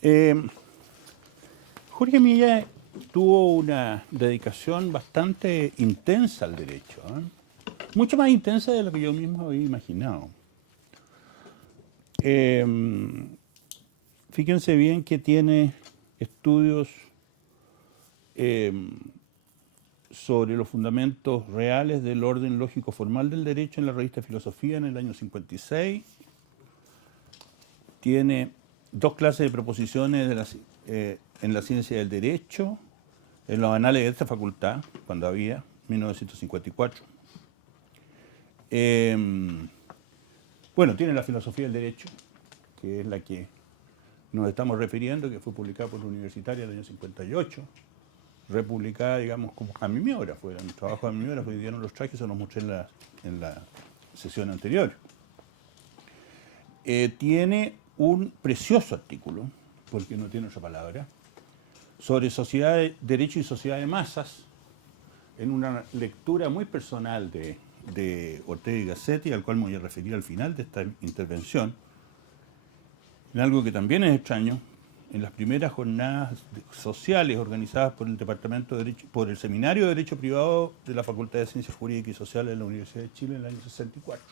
Eh, Jorge Milla tuvo una dedicación bastante intensa al derecho, ¿eh? Mucho más intensa de lo que yo mismo había imaginado. Eh, Fíjense bien que tiene estudios eh, sobre los fundamentos reales del orden lógico formal del derecho en la revista Filosofía en el año 56. Tiene dos clases de proposiciones en la ciencia del derecho, en los anales de esta facultad, cuando había, 1954. Bueno, tiene la filosofía del derecho, que es la que nos estamos refiriendo, que fue publicada por la Universitaria en el año 58, republicada, digamos, como a mimiógrafo, era un trabajo de mimiógrafo, y dieron los trajes, se los mostré en la sesión anterior. Tiene un precioso artículo, porque no tiene otra palabra, sobre sociedad de derecho y sociedad de masas, en una lectura muy personal de Ortega y Gassetti, al cual me voy a referir al final de esta intervención, en algo que también es extraño. En las primeras jornadas sociales organizadas por el Departamento de Derecho, por el Seminario de Derecho Privado de la Facultad de Ciencias Jurídicas y Sociales de la Universidad de Chile en el año 64.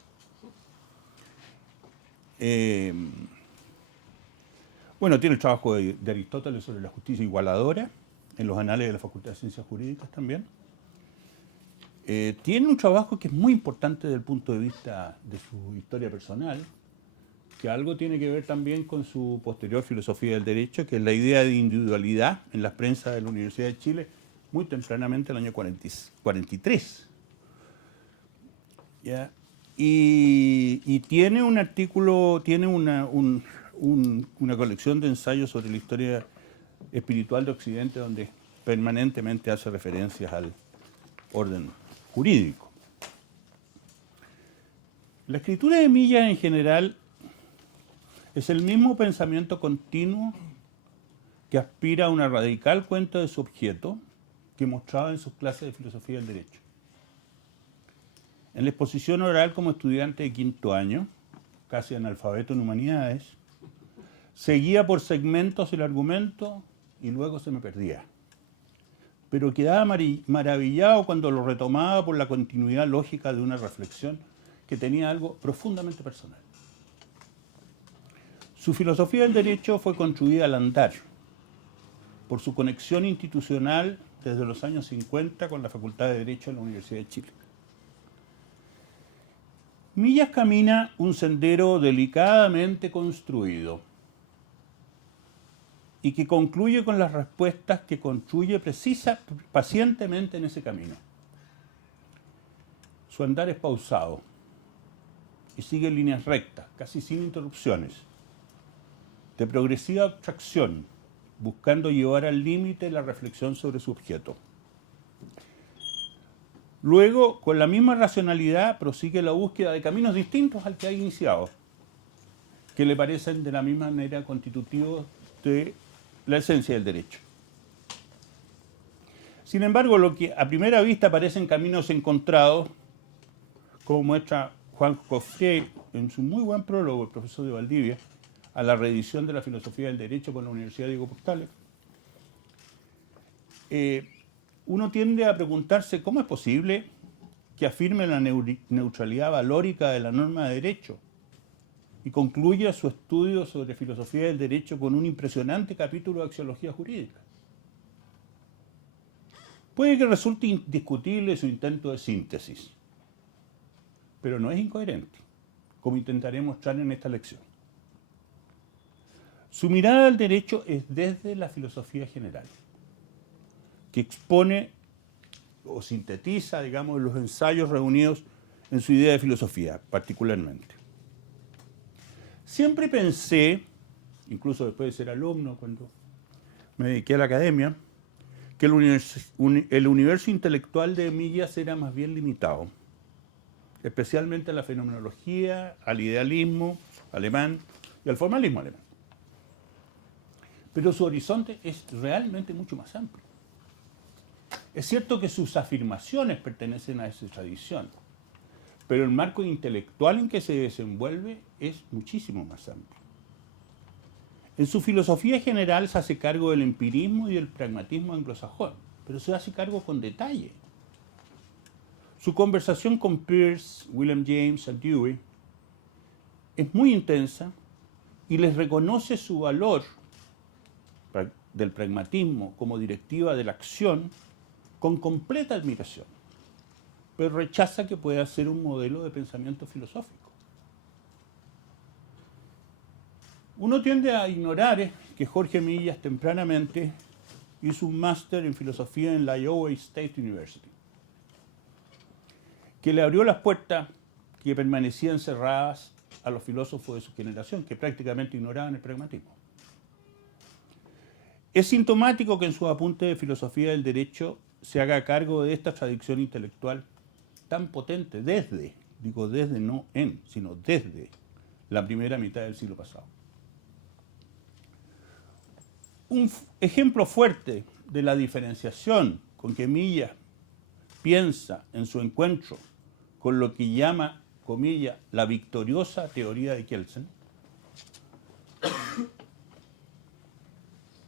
Bueno, tiene el trabajo de Aristóteles sobre la justicia igualadora, en los anales de la Facultad de Ciencias Jurídicas también. Tiene un trabajo que es muy importante desde el punto de vista de su historia personal, que algo tiene que ver también con su posterior filosofía del derecho, que es la idea de individualidad en las prensas de la Universidad de Chile, muy tempranamente, en el año 43. ¿Ya? Y tiene un artículo, tiene una colección de ensayos sobre la historia espiritual de Occidente, donde permanentemente hace referencias al orden jurídico. La escritura de Milla en general es el mismo pensamiento continuo que aspira a una radical cuenta de su objeto que mostraba en sus clases de filosofía del derecho. En la exposición oral como estudiante de quinto año, casi analfabeto en humanidades, seguía por segmentos el argumento y luego se me perdía. Pero quedaba maravillado cuando lo retomaba por la continuidad lógica de una reflexión que tenía algo profundamente personal. Su filosofía del derecho fue construida al andar, por su conexión institucional desde los años 50 con la Facultad de Derecho de la Universidad de Chile. Millas camina un sendero delicadamente construido y que concluye con las respuestas que construye pacientemente en ese camino. Su andar es pausado y sigue líneas rectas, casi sin interrupciones, de progresiva abstracción, buscando llevar al límite la reflexión sobre su objeto. Luego, con la misma racionalidad, prosigue la búsqueda de caminos distintos al que ha iniciado, que le parecen de la misma manera constitutivos de la esencia del derecho. Sin embargo, lo que a primera vista parecen caminos encontrados, como muestra Juan Coffrier en su muy buen prólogo, el profesor de Valdivia, a la reedición de la filosofía del derecho con la Universidad Diego Portales, uno tiende a preguntarse cómo es posible que afirme la neutralidad valórica de la norma de derecho y concluya su estudio sobre filosofía del derecho con un impresionante capítulo de axiología jurídica. Puede que resulte indiscutible su intento de síntesis, pero no es incoherente, como intentaré mostrar en esta lección. Su mirada al derecho es desde la filosofía general, que expone o sintetiza, digamos, los ensayos reunidos en su idea de filosofía, particularmente. Siempre pensé, incluso después de ser alumno, cuando me dediqué a la academia, que el universo intelectual de Millas era más bien limitado, especialmente a la fenomenología, al idealismo alemán y al formalismo alemán. Pero su horizonte es realmente mucho más amplio. Es cierto que sus afirmaciones pertenecen a esa tradición, pero el marco intelectual en que se desenvuelve es muchísimo más amplio. En su filosofía general se hace cargo del empirismo y del pragmatismo anglosajón, pero se hace cargo con detalle. Su conversación con Peirce, William James y Dewey es muy intensa y les reconoce su valor del pragmatismo como directiva de la acción con completa admiración, pero rechaza que pueda ser un modelo de pensamiento filosófico. Uno tiende a ignorar que Jorge Millas tempranamente hizo un máster en filosofía en la Iowa State University, que le abrió las puertas que permanecían cerradas a los filósofos de su generación, que prácticamente ignoraban el pragmatismo. Es sintomático que en sus apuntes de filosofía del derecho se haga cargo de esta tradición intelectual tan potente desde, digo desde, no en, sino desde la primera mitad del siglo pasado. Un ejemplo fuerte de la diferenciación con que Millas piensa en su encuentro con lo que llama, comillas, la victoriosa teoría de Kelsen,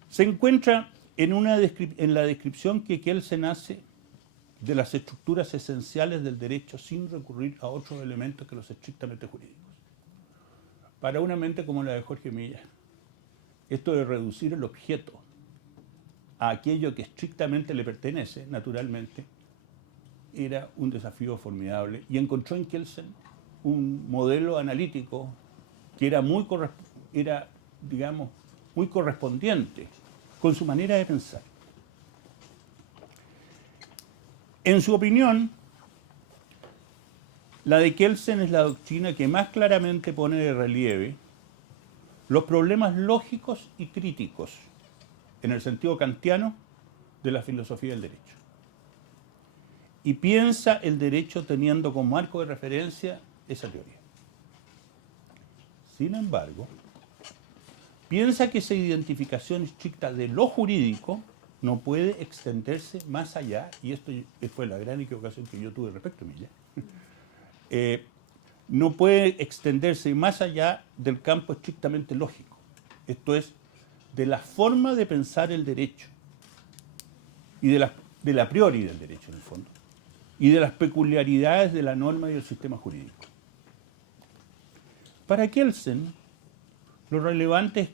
se encuentra en la descripción que Kelsen hace de las estructuras esenciales del derecho sin recurrir a otros elementos que los estrictamente jurídicos. Para una mente como la de Jorge Millas, esto de reducir el objeto a aquello que estrictamente le pertenece, naturalmente, era un desafío formidable y encontró en Kelsen un modelo analítico que era muy correspondiente con su manera de pensar. En su opinión, la de Kelsen es la doctrina que más claramente pone de relieve los problemas lógicos y críticos, en el sentido kantiano, de la filosofía del derecho. Y piensa el derecho teniendo como marco de referencia esa teoría. Sin embargo, piensa que esa identificación estricta de lo jurídico no puede extenderse más allá, y esto fue la gran equivocación que yo tuve respecto a Millas, no puede extenderse más allá del campo estrictamente lógico, esto es, de la forma de pensar el derecho, y de la priori del derecho en el fondo, y de las peculiaridades de la norma y del sistema jurídico. Para Kelsen, lo relevante es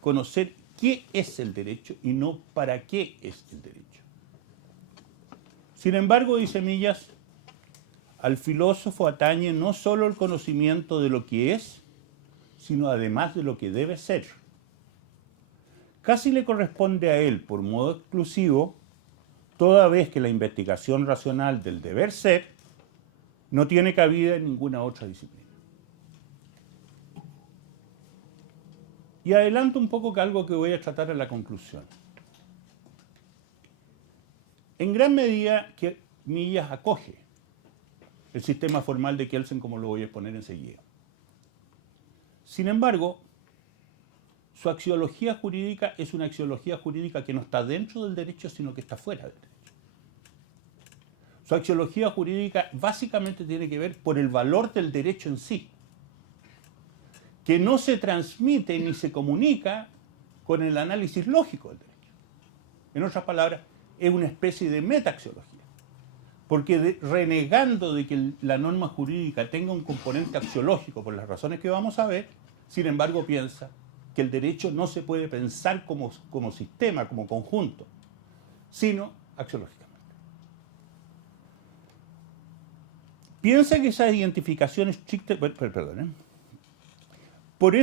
conocer qué es el derecho y no para qué es el derecho. Sin embargo, dice Millas, al filósofo atañe no solo el conocimiento de lo que es, sino además de lo que debe ser. Casi le corresponde a él, por modo exclusivo, toda vez que la investigación racional del deber ser no tiene cabida en ninguna otra disciplina. Y adelanto un poco que algo que voy a tratar en la conclusión. En gran medida, que Millas acoge el sistema formal de Kelsen, como lo voy a exponer enseguida. Sin embargo, su axiología jurídica es una axiología jurídica que no está dentro del derecho, sino que está fuera del derecho. Su axiología jurídica básicamente tiene que ver por el valor del derecho en sí, que no se transmite ni se comunica con el análisis lógico del derecho. En otras palabras, es una especie de metaaxiología, porque renegando de que la norma jurídica tenga un componente axiológico por las razones que vamos a ver, sin embargo piensa que el derecho no se puede pensar como sistema, como conjunto, sino axiológicamente. Piensa que esa identificación estricta... Perdón, Por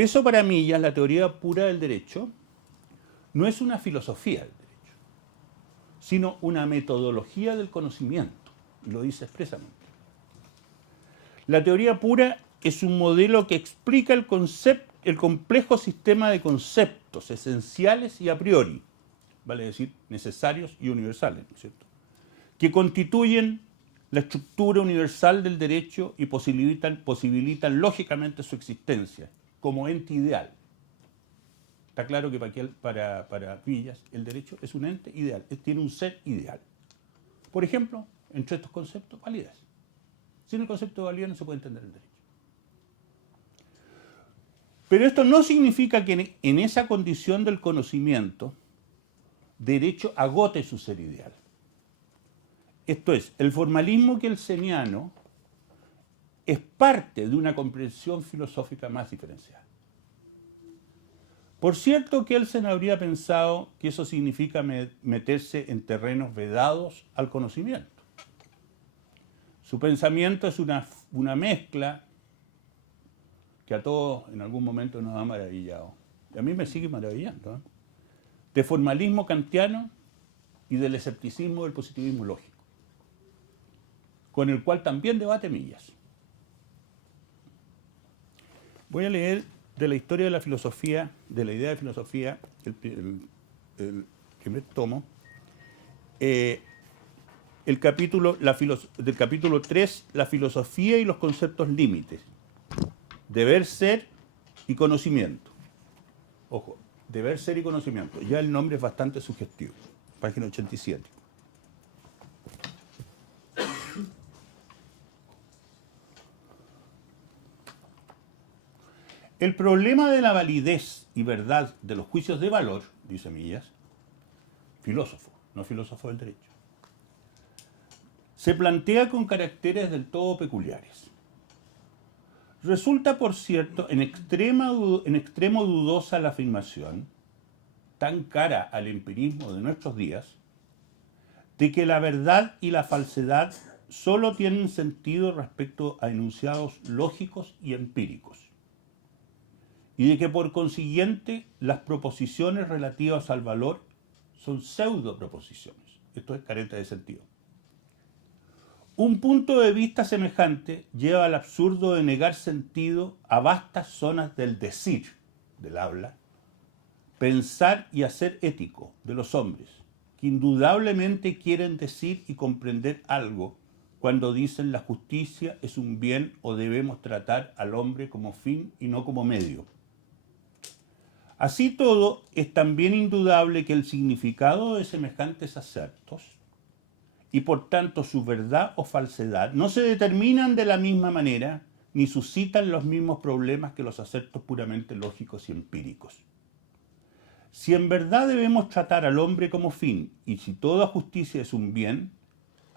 eso para Millas la teoría pura del derecho no es una filosofía del derecho, sino una metodología del conocimiento, y lo dice expresamente. La teoría pura es un modelo que explica el complejo sistema de conceptos esenciales y a priori, vale decir, necesarios y universales, ¿no es cierto?, que constituyen la estructura universal del derecho y posibilitan lógicamente su existencia como ente ideal. Está claro que para Millas el derecho es un ente ideal, tiene un ser ideal. Por ejemplo, entre estos conceptos, validez. Sin el concepto de validez no se puede entender el derecho. Pero esto no significa que en esa condición del conocimiento, derecho agote su ser ideal. Esto es, el formalismo kelseniano es parte de una comprensión filosófica más diferenciada. Por cierto, Kelsen habría pensado que eso significa meterse en terrenos vedados al conocimiento. Su pensamiento es una mezcla que a todos en algún momento nos ha maravillado. Y a mí me sigue maravillando, ¿eh? De formalismo kantiano y del escepticismo del positivismo lógico, con el cual también debate Millas. Voy a leer de la historia de la filosofía, de la idea de filosofía, el primer tomo, del capítulo 3, la filosofía y los conceptos límites, deber ser y conocimiento. Ojo, deber ser y conocimiento. Ya el nombre es bastante sugestivo. Página 87. El problema de la validez y verdad de los juicios de valor, dice Millas, filósofo, no filósofo del derecho, se plantea con caracteres del todo peculiares. Resulta, por cierto, en extremo dudosa la afirmación, tan cara al empirismo de nuestros días, de que la verdad y la falsedad solo tienen sentido respecto a enunciados lógicos y empíricos, y de que por consiguiente las proposiciones relativas al valor son pseudo-proposiciones. Esto es carente de sentido. Un punto de vista semejante lleva al absurdo de negar sentido a vastas zonas del decir, del habla, pensar y hacer ético de los hombres, que indudablemente quieren decir y comprender algo cuando dicen la justicia es un bien o debemos tratar al hombre como fin y no como medio. Así todo, es también indudable que el significado de semejantes acertos y por tanto su verdad o falsedad no se determinan de la misma manera ni suscitan los mismos problemas que los acertos puramente lógicos y empíricos. Si en verdad debemos tratar al hombre como fin y si toda justicia es un bien,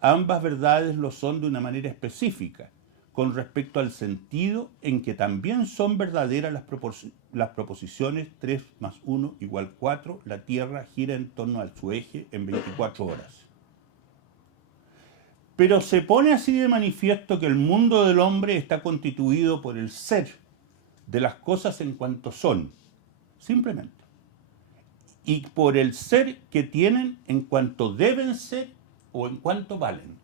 ambas verdades lo son de una manera específica, con respecto al sentido en que también son verdaderas las proposiciones 3 más 1 igual 4, la Tierra gira en torno a su eje en 24 horas. Pero se pone así de manifiesto que el mundo del hombre está constituido por el ser de las cosas en cuanto son, simplemente, y por el ser que tienen en cuanto deben ser o en cuanto valen.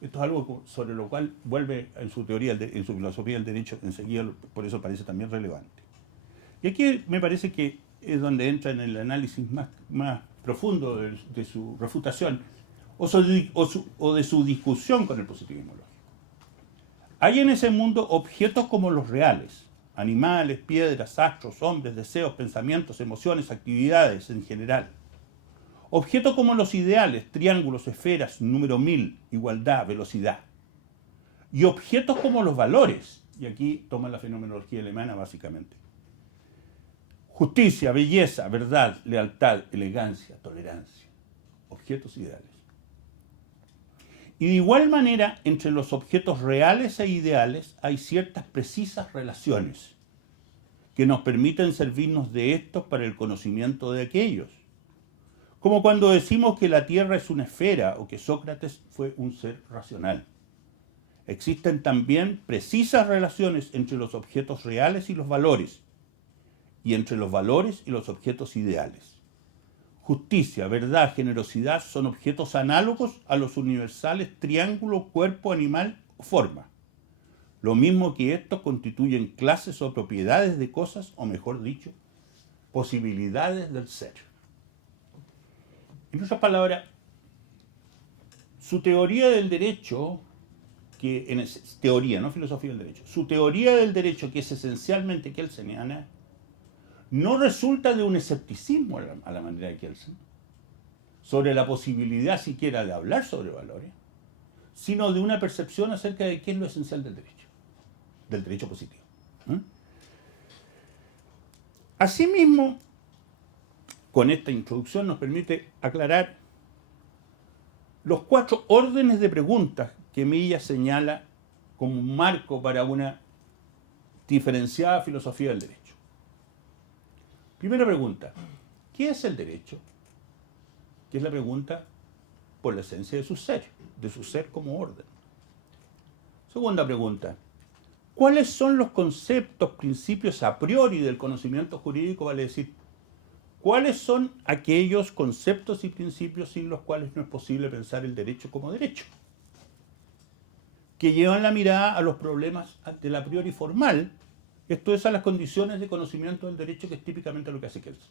Esto es algo sobre lo cual vuelve en su teoría, en su filosofía del derecho, enseguida, por eso parece también relevante. Y aquí me parece que es donde entra en el análisis más profundo de su refutación o de su discusión con el positivismo lógico. Hay en ese mundo objetos como los reales, animales, piedras, astros, hombres, deseos, pensamientos, emociones, actividades en general. Objetos como los ideales, triángulos, esferas, número 1000, igualdad, velocidad. Y objetos como los valores, y aquí toma la fenomenología alemana básicamente. Justicia, belleza, verdad, lealtad, elegancia, tolerancia. Objetos ideales. Y de igual manera, entre los objetos reales e ideales hay ciertas precisas relaciones que nos permiten servirnos de estos para el conocimiento de aquellos. Como cuando decimos que la Tierra es una esfera o que Sócrates fue un ser racional. Existen también precisas relaciones entre los objetos reales y los valores, y entre los valores y los objetos ideales. Justicia, verdad, generosidad son objetos análogos a los universales triángulo, cuerpo, animal o forma. Lo mismo que estos constituyen clases o propiedades de cosas, o mejor dicho, posibilidades del ser. En otras palabras, su teoría del derecho, teoría, no filosofía del derecho, su teoría del derecho, que es esencialmente kelseniana, no resulta de un escepticismo a la manera de Kelsen, sobre la posibilidad siquiera de hablar sobre valores, sino de una percepción acerca de qué es lo esencial del derecho positivo. Asimismo, con esta introducción nos permite aclarar los 4 órdenes de preguntas que Millas señala como un marco para una diferenciada filosofía del derecho. Primera pregunta, ¿qué es el derecho? Que es la pregunta por la esencia de su ser como orden. Segunda pregunta, ¿cuáles son los conceptos, principios a priori del conocimiento jurídico? Vale decir, ¿cuáles son aquellos conceptos y principios sin los cuales no es posible pensar el derecho como derecho? Que llevan la mirada a los problemas del a priori formal, esto es, a las condiciones de conocimiento del derecho, que es típicamente lo que hace Kelsen.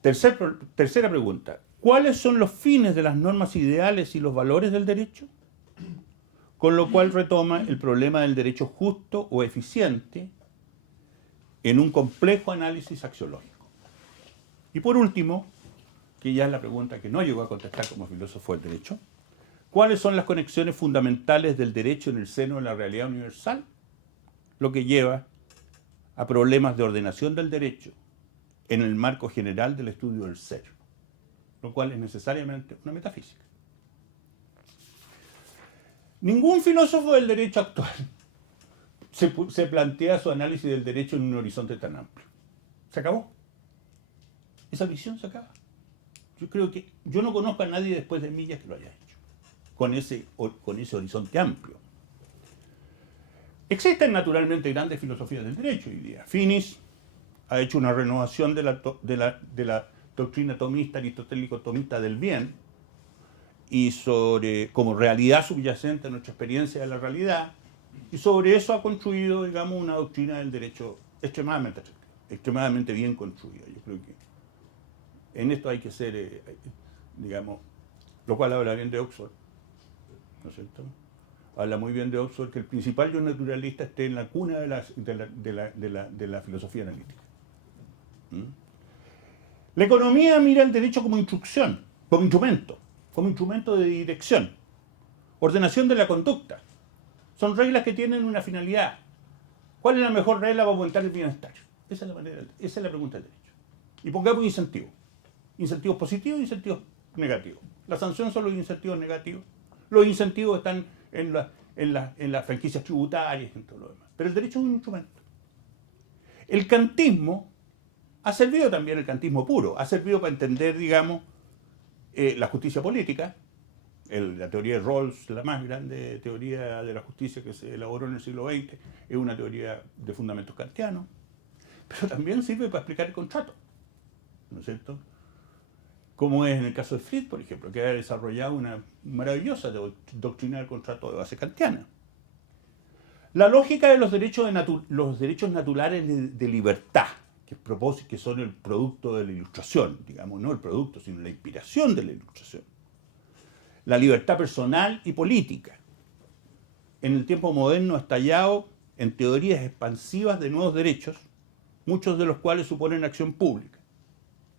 Tercera pregunta, ¿cuáles son los fines de las normas ideales y los valores del derecho? Con lo cual retoma el problema del derecho justo o eficiente en un complejo análisis axiológico. Y por último, que ya es la pregunta que no llegó a contestar como filósofo del derecho, ¿cuáles son las conexiones fundamentales del derecho en el seno de la realidad universal? Lo que lleva a problemas de ordenación del derecho en el marco general del estudio del ser, lo cual es necesariamente una metafísica. Ningún filósofo del derecho actual se plantea su análisis del derecho en un horizonte tan amplio. Se acabó. Esa visión se acaba. Yo no conozco a nadie después de Millas que lo haya hecho, con ese horizonte amplio. Existen naturalmente grandes filosofías del derecho hoy día. Finis ha hecho una renovación de la doctrina tomista, aristotélico-tomista del bien, y como realidad subyacente a nuestra experiencia de la realidad, y sobre eso ha construido, digamos, una doctrina del derecho extremadamente atractiva, extremadamente bien construida. Yo creo que en esto hay que ser, digamos, lo cual habla bien de Oxford, ¿no es cierto? Habla muy bien de Oxford, que el principal yo naturalista esté en la cuna de la filosofía analítica. La economía mira el derecho como instrucción, como instrumento de dirección, ordenación de la conducta. Son reglas que tienen una finalidad. ¿Cuál es la mejor regla para aumentar el bienestar? Esa es la pregunta del derecho. Y pongamos incentivos. Incentivos positivos e incentivos negativos. La sanción son los incentivos negativos. Los incentivos están en las franquicias tributarias y en todo lo demás. Pero el derecho es un instrumento. El kantismo ha servido también, el kantismo puro, ha servido para entender, digamos, la justicia política. La teoría de Rawls, la más grande teoría de la justicia que se elaboró en el siglo XX, es una teoría de fundamentos kantianos, pero también sirve para explicar el contrato, ¿no es cierto? Como es en el caso de Fried, por ejemplo, que ha desarrollado una maravillosa doctrina del contrato de base kantiana. La lógica de los derechos naturales de libertad, que son el producto de la Ilustración, digamos, no el producto, sino la inspiración de la Ilustración. La libertad personal y política. En el tiempo moderno ha estallado en teorías expansivas de nuevos derechos, muchos de los cuales suponen acción pública.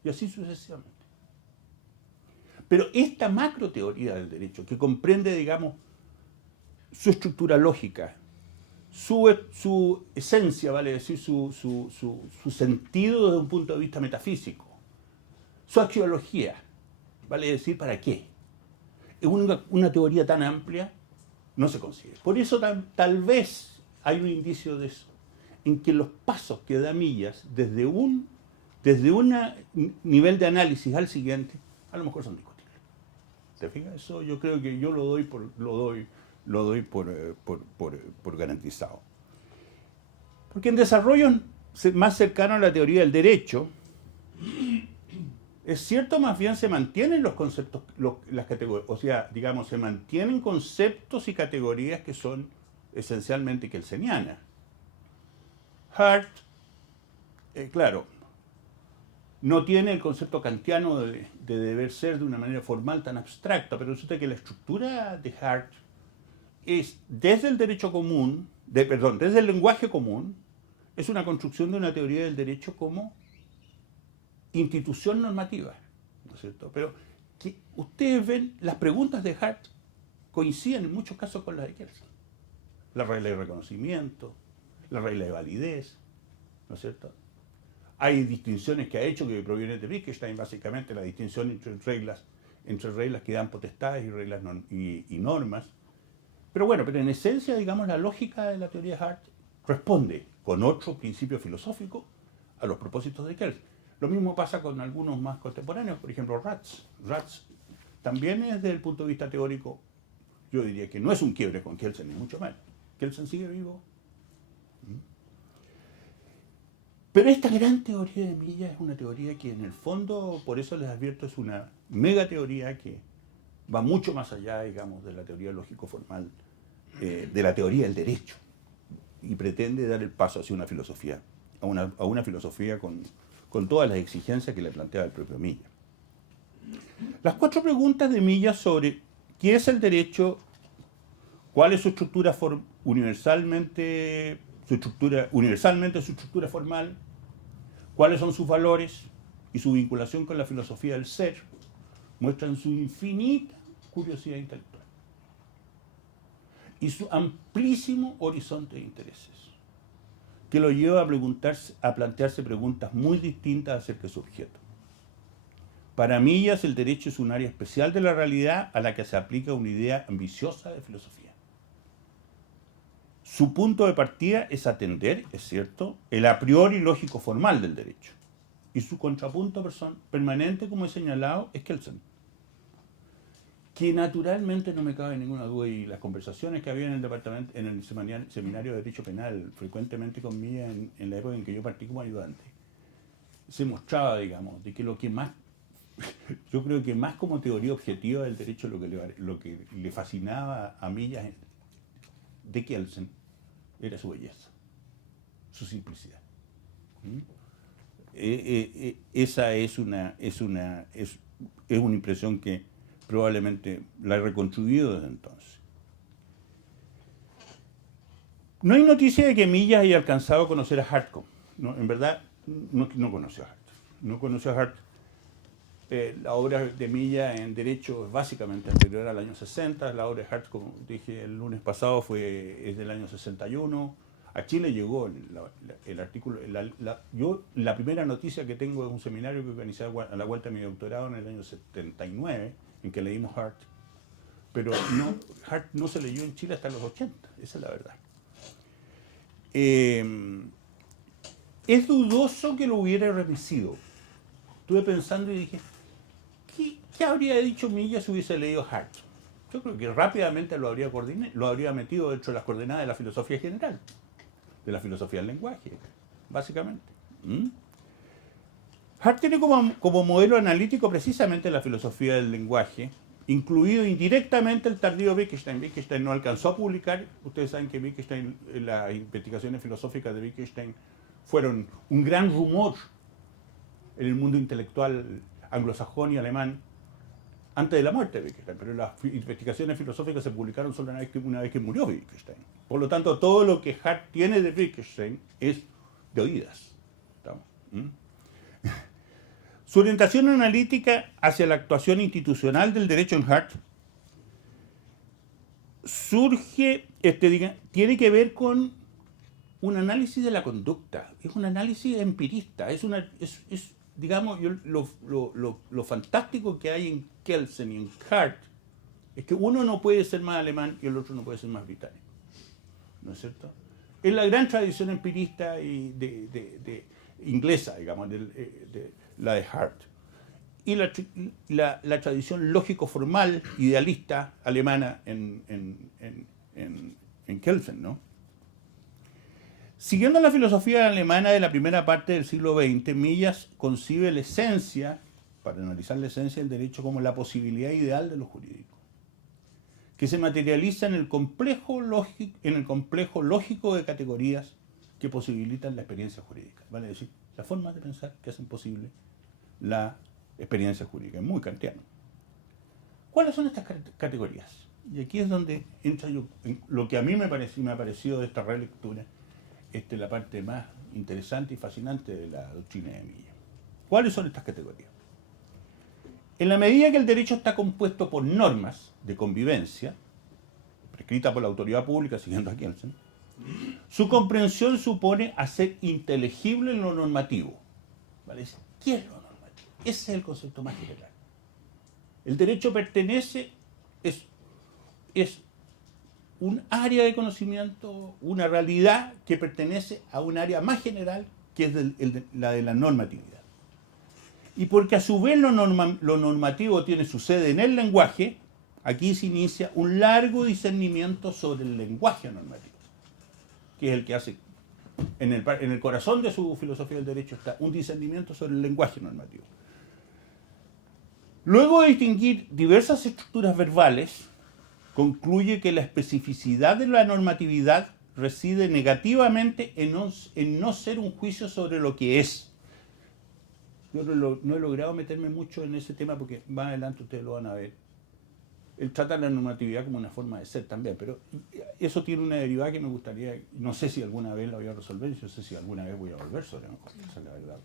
Y así sucesivamente. Pero esta macro teoría del derecho, que comprende, digamos, su estructura lógica, su esencia, vale decir, su sentido desde un punto de vista metafísico, su axiología, vale decir, ¿para qué? Una teoría tan amplia no se consigue. Por eso tal vez hay un indicio de eso, en que los pasos que da Millas desde un nivel de análisis al siguiente, a lo mejor son discutibles. ¿Te fijas? Eso yo creo que yo lo doy por garantizado. Porque en desarrollos más cercanos a la teoría del derecho, es cierto, más bien se mantienen los conceptos, las categorías, o sea, digamos, se mantienen conceptos y categorías que son esencialmente kelsenianas. Hart, claro, no tiene el concepto kantiano de deber ser de una manera formal tan abstracta, pero resulta que la estructura de Hart es, desde el derecho común, desde el lenguaje común, es una construcción de una teoría del derecho como institución normativa, ¿no es cierto? Pero que ustedes ven, las preguntas de Hart coinciden en muchos casos con las de Kelsen. La regla de reconocimiento, la regla de validez, ¿no es cierto? Hay distinciones que ha hecho que provienen de Wittgenstein, básicamente la distinción entre reglas que dan potestades y reglas y normas. Pero bueno, pero en esencia, digamos, la lógica de la teoría de Hart responde con otro principio filosófico a los propósitos de Kelsen. Lo mismo pasa con algunos más contemporáneos, por ejemplo, Ratz. Ratz también es, desde el punto de vista teórico, yo diría que no es un quiebre con Kelsen, ni mucho menos. Kelsen sigue vivo. Pero esta gran teoría de Millas es una teoría que en el fondo, por eso les advierto, es una mega teoría que va mucho más allá, digamos, de la teoría lógico-formal, de la teoría del derecho, y pretende dar el paso hacia una filosofía, a una filosofía con todas las exigencias que le planteaba el propio Millas. Las 4 preguntas de Millas sobre qué es el derecho, cuál es su estructura universalmente su estructura formal, cuáles son sus valores y su vinculación con la filosofía del ser, muestran su infinita curiosidad intelectual y su amplísimo horizonte de intereses, que lo lleva a plantearse preguntas muy distintas acerca de su objeto. Para Millas, el derecho es un área especial de la realidad a la que se aplica una idea ambiciosa de filosofía. Su punto de partida es atender, es cierto, el a priori lógico formal del derecho. Y su contrapunto permanente, como he señalado, es Kelsen, que naturalmente no me cabe ninguna duda, y las conversaciones que había en el departamento, en el seminario de Derecho Penal, frecuentemente con Millas en la época en que yo partí como ayudante, se mostraba, digamos, de que lo que más, yo creo que más como teoría objetiva del derecho, lo que le fascinaba a Millas de Kelsen era su belleza, su simplicidad. Esa es una impresión que probablemente la he reconstruido desde entonces. No hay noticia de que Millas haya alcanzado a conocer a Hart. ¿No? En verdad, no conoció a Hart. No conoció a Hart. La obra de Millas en Derecho es básicamente anterior al año 60. La obra de Hart, como dije el lunes pasado, es del año 61. A Chile llegó el artículo. La primera noticia que tengo es un seminario que organizé a la vuelta de mi doctorado en el año 79, en que leímos Hart. Pero Hart no se leyó en Chile hasta los 80, esa es la verdad. Es dudoso que lo hubiera remisido. Estuve pensando y dije, ¿qué habría dicho Millas si hubiese leído Hart? Yo creo que rápidamente lo habría metido dentro de las coordenadas de la filosofía general, de la filosofía del lenguaje, básicamente. Hart tiene como modelo analítico precisamente la filosofía del lenguaje, incluido indirectamente el tardío Wittgenstein. Wittgenstein no alcanzó a publicar. Ustedes saben que Wittgenstein, las investigaciones filosóficas de Wittgenstein fueron un gran rumor en el mundo intelectual anglosajón y alemán antes de la muerte de Wittgenstein, pero las investigaciones filosóficas se publicaron solo una vez que murió Wittgenstein. Por lo tanto, todo lo que Hart tiene de Wittgenstein es de oídas. Su orientación analítica hacia la actuación institucional del derecho en Hart tiene que ver con un análisis de la conducta, es un análisis empirista, digamos, lo fantástico que hay en Kelsen y en Hart es que uno no puede ser más alemán y el otro no puede ser más británico, ¿no es cierto? Es la gran tradición empirista inglesa, digamos, la de Hart, y la tradición lógico-formal, idealista alemana en Kelsen, ¿no? Siguiendo la filosofía alemana de la primera parte del siglo XX, Millas concibe la esencia, para analizar la esencia del derecho, como la posibilidad ideal de lo jurídico, que se materializa en el complejo lógico de categorías que posibilitan la experiencia jurídica. Vale decir, las formas de pensar que hacen posible la experiencia jurídica. Es muy kantiano. ¿Cuáles son estas categorías? Y aquí es donde entra lo que a mí me ha parecido de esta relectura, la parte más interesante y fascinante de la doctrina de Millas. ¿Cuáles son estas categorías? En la medida que el derecho está compuesto por normas de convivencia, prescritas por la autoridad pública, siguiendo a Kelsen, Su comprensión supone hacer inteligible lo normativo. ¿Vale? ¿Qué es lo normativo? Ese es el concepto más general. El derecho pertenece, es un área de conocimiento, una realidad que pertenece a un área más general que es la de la normatividad. Y porque a su vez lo normativo tiene su sede en el lenguaje, aquí se inicia un largo discernimiento sobre el lenguaje normativo, que es el que hace, en el corazón de su filosofía del derecho está un discernimiento sobre el lenguaje normativo. Luego de distinguir diversas estructuras verbales, concluye que la especificidad de la normatividad reside negativamente en no ser un juicio sobre lo que es. Yo no he logrado meterme mucho en ese tema porque más adelante ustedes lo van a ver. Él trata la normatividad como una forma de ser también, pero eso tiene una derivada que me gustaría, no sé si alguna vez la voy a resolver, no sé si alguna vez voy a volver sobre una cosa, esa es la verdad.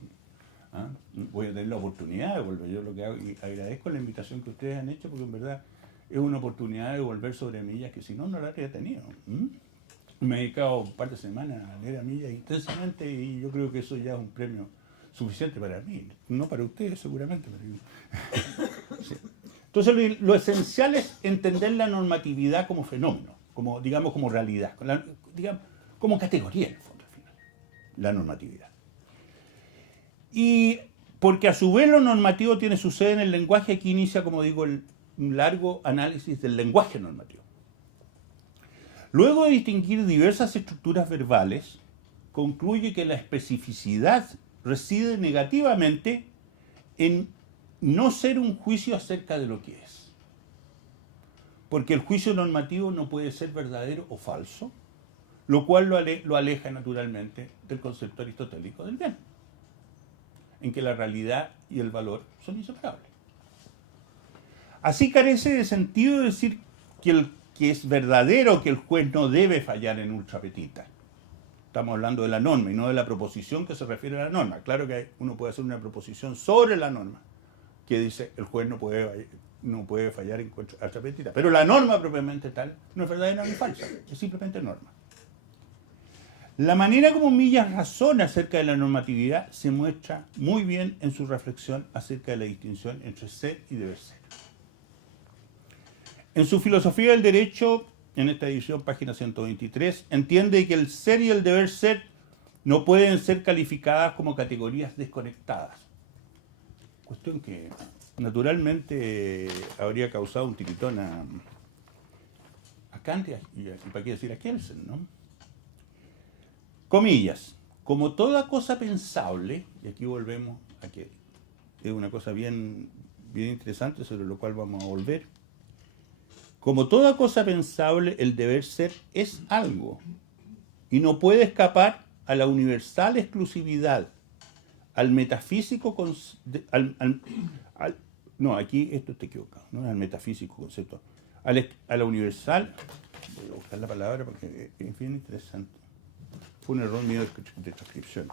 ¿Ah? Voy a tener la oportunidad de volver, yo lo que hago, y agradezco la invitación que ustedes han hecho, porque en verdad es una oportunidad de volver sobre Millas que si no, no la habría tenido. Me he dedicado un par de semanas a leer a Millas intensamente y yo creo que eso ya es un premio suficiente para mí, no para ustedes seguramente. Pero sí. Entonces lo esencial es entender la normatividad como fenómeno, como, digamos, como realidad, como categoría en el fondo al final, la normatividad. Y porque a su vez lo normativo tiene su sede en el lenguaje, aquí inicia, como digo, un largo análisis del lenguaje normativo. Luego de distinguir diversas estructuras verbales, concluye que la especificidad reside negativamente en no ser un juicio acerca de lo que es. Porque el juicio normativo no puede ser verdadero o falso, lo cual lo aleja naturalmente del concepto aristotélico del bien, en que la realidad y el valor son inseparables. Así carece de sentido decir que es verdadero que el juez no debe fallar en ultra petita. Estamos hablando de la norma y no de la proposición que se refiere a la norma. Claro que uno puede hacer una proposición sobre la norma que dice el juez no puede fallar en ultra petita. Pero la norma propiamente tal no es verdadera ni falsa, es simplemente norma. La manera como Millas razona acerca de la normatividad se muestra muy bien en su reflexión acerca de la distinción entre ser y deber ser. En su filosofía del derecho, en esta edición, página 123, entiende que el ser y el deber ser no pueden ser calificadas como categorías desconectadas. Cuestión que naturalmente habría causado un tiritón a Kant y para qué decir a Kelsen, ¿no? Comillas, como toda cosa pensable, y aquí volvemos a que es una cosa bien interesante sobre lo cual vamos a volver, como toda cosa pensable, el deber ser es algo y no puede escapar a la universal exclusividad, al metafísico no, aquí esto está equivocado, no es al metafísico concepto, a la universal, voy a buscar la palabra porque es bien interesante. Fue un error mío de transcripción.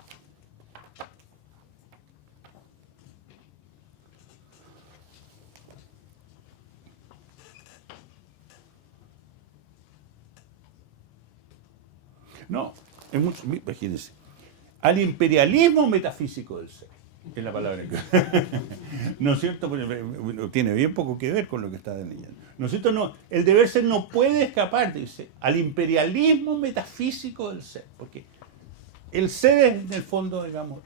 No, es mucho, imagínense. Al imperialismo metafísico del ser, es la palabra que... ¿No es cierto? Tiene bien poco que ver con lo que está leyendo. ¿No es cierto? No, el deber ser no puede escapar, dice, al imperialismo metafísico del ser, porque el ser es, en el fondo, digamos,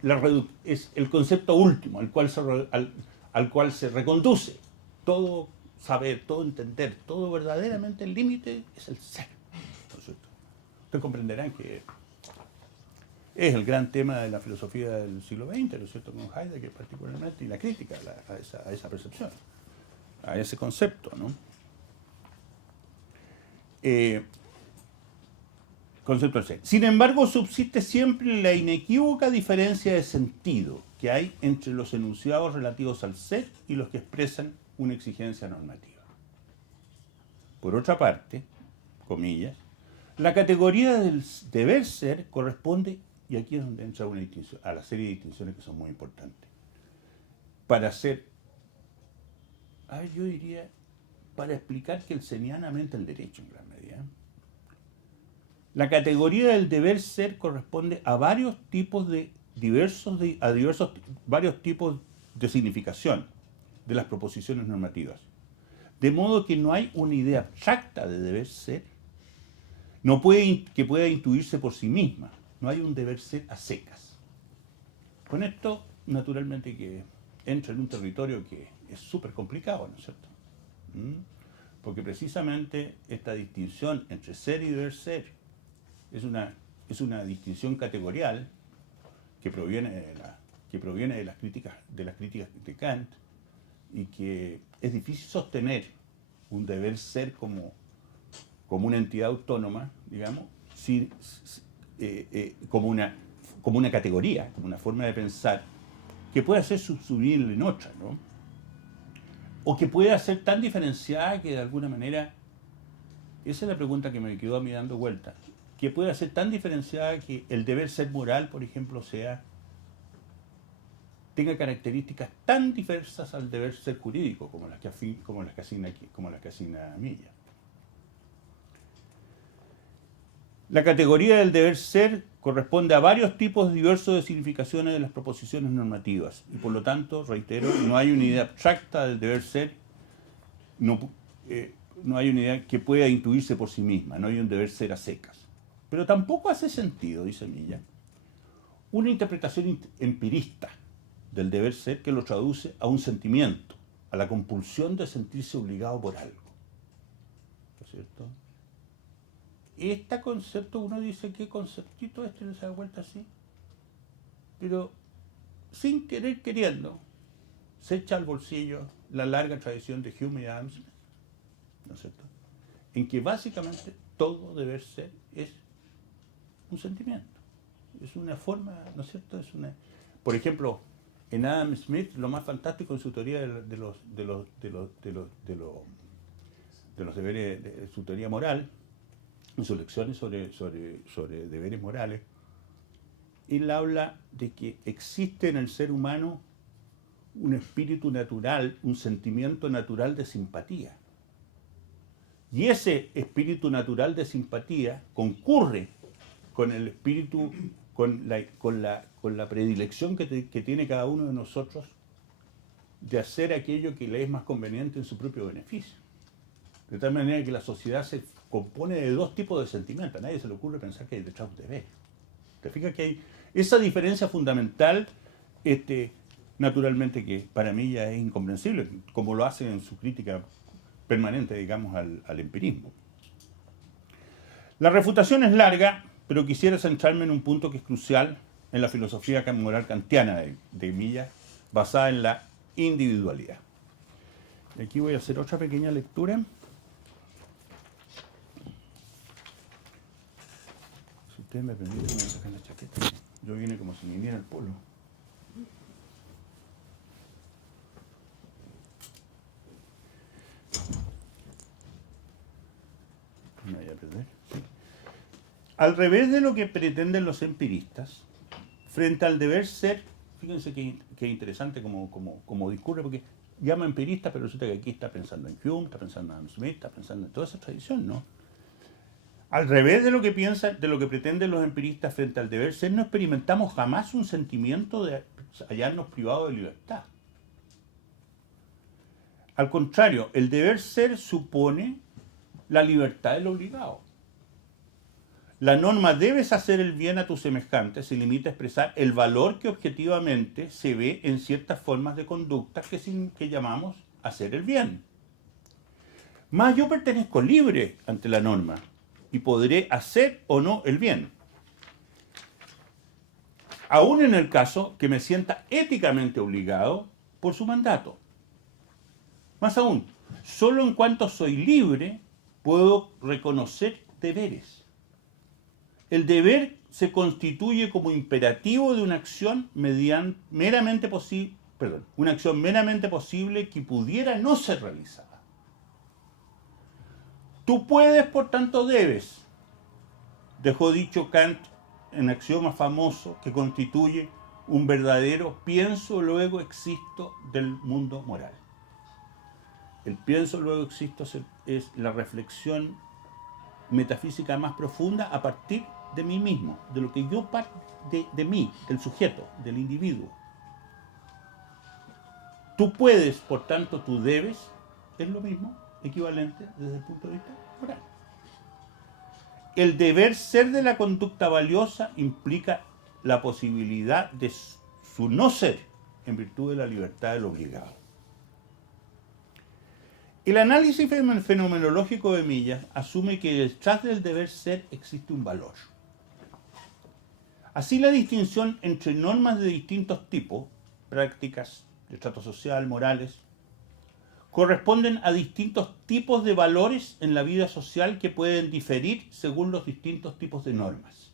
es el concepto último al cual se reconduce todo saber, todo entender, todo verdaderamente el límite es el ser. ¿No es cierto? Ustedes comprenderán que es el gran tema de la filosofía del siglo XX, ¿no es cierto?, con Heidegger particularmente, y la crítica a esa percepción, a ese concepto, ¿no? Concepto del ser. Sin embargo, subsiste siempre la inequívoca diferencia de sentido que hay entre los enunciados relativos al ser y los que expresan una exigencia normativa. Por otra parte, comillas, la categoría del deber ser corresponde, y aquí es donde entra una distinción, a la serie de distinciones que son muy importantes. Para ser, yo diría, para explicar kelsenianamente el derecho en gran medida. La categoría del deber ser corresponde a varios tipos varios tipos de significación de las proposiciones normativas. De modo que no hay una idea abstracta de deber ser que pueda intuirse por sí misma. No hay un deber ser a secas. Con esto, naturalmente, que entra en un territorio que es súper complicado, ¿no es cierto? Porque precisamente esta distinción entre ser y deber ser es una distinción categorial que proviene de las críticas de Kant, y que es difícil sostener un deber ser como una entidad autónoma, digamos, como una categoría, como una forma de pensar que pueda ser subsumible en otra, ¿no? O que pueda ser tan diferenciada que de alguna manera, esa es la pregunta que me quedó a mí dando vuelta, que pueda ser tan diferenciada que el deber ser moral, por ejemplo, tenga características tan diversas al deber ser jurídico como las que asigna Milla. La categoría del deber ser corresponde a varios tipos diversos de significaciones de las proposiciones normativas, y por lo tanto, reitero, no hay una idea abstracta del deber ser, no hay una idea que pueda intuirse por sí misma, no hay un deber ser a secas. Pero tampoco hace sentido, dice Milla, una interpretación empirista del deber ser que lo traduce a un sentimiento, a la compulsión de sentirse obligado por algo. ¿No es cierto? Este concepto, uno dice, ¿qué conceptito este no se da vuelta así? Pero sin querer queriendo, se echa al bolsillo la larga tradición de Hume y Adam Smith, ¿no es cierto? En que básicamente todo deber ser es un sentimiento, es una forma, ¿no es cierto? Por ejemplo, en Adam Smith, lo más fantástico en su teoría de los deberes, de su teoría moral, en sus lecciones sobre deberes morales, él habla de que existe en el ser humano un espíritu natural, un sentimiento natural de simpatía. Y ese espíritu natural de simpatía concurre con el espíritu, con la predilección que tiene cada uno de nosotros de hacer aquello que le es más conveniente en su propio beneficio. De tal manera que la sociedad se compone de dos tipos de sentimientos. A nadie se le ocurre pensar que hay detrás un deber. ¿Te fijas que hay esa diferencia fundamental? Naturalmente que para mí ya es incomprensible, como lo hace en su crítica permanente, digamos, al empirismo. La refutación es larga, pero quisiera centrarme en un punto que es crucial en la filosofía moral kantiana de Milla, basada en la individualidad. Y aquí voy a hacer otra pequeña lectura. Si ustedes me permiten, me voy a sacar la chaqueta. Yo vine como si me viniera el polo. Me voy a perder. Al revés de lo que pretenden los empiristas, frente al deber ser, fíjense que interesante como discurre, porque llama empirista, pero resulta que aquí está pensando en Hume, está pensando en Adam Smith, está pensando en toda esa tradición, ¿no? Al revés de lo que pretenden los empiristas frente al deber ser, no experimentamos jamás un sentimiento de hallarnos privados de libertad. Al contrario, el deber ser supone la libertad del obligado. La norma debes hacer el bien a tus semejantes se limita a expresar el valor que objetivamente se ve en ciertas formas de conducta que llamamos hacer el bien. Mas yo pertenezco libre ante la norma y podré hacer o no el bien, aún en el caso que me sienta éticamente obligado por su mandato. Más aún, solo en cuanto soy libre puedo reconocer deberes. El deber se constituye como imperativo de una acción meramente posible que pudiera no ser realizada. Tú puedes, por tanto debes, dejó dicho Kant en axioma famoso que constituye un verdadero pienso luego existo del mundo moral. El pienso luego existo es la reflexión metafísica más profunda a partir de mí mismo, de lo que yo de mí, del sujeto, del individuo. Tú puedes, por tanto, tú debes, es lo mismo, equivalente desde el punto de vista moral. El deber ser de la conducta valiosa implica la posibilidad de su no ser en virtud de la libertad del obligado. El análisis fenomenológico de Millas asume que detrás del deber ser existe un valor. Así, la distinción entre normas de distintos tipos, prácticas, de trato social, morales, corresponden a distintos tipos de valores en la vida social que pueden diferir según los distintos tipos de normas.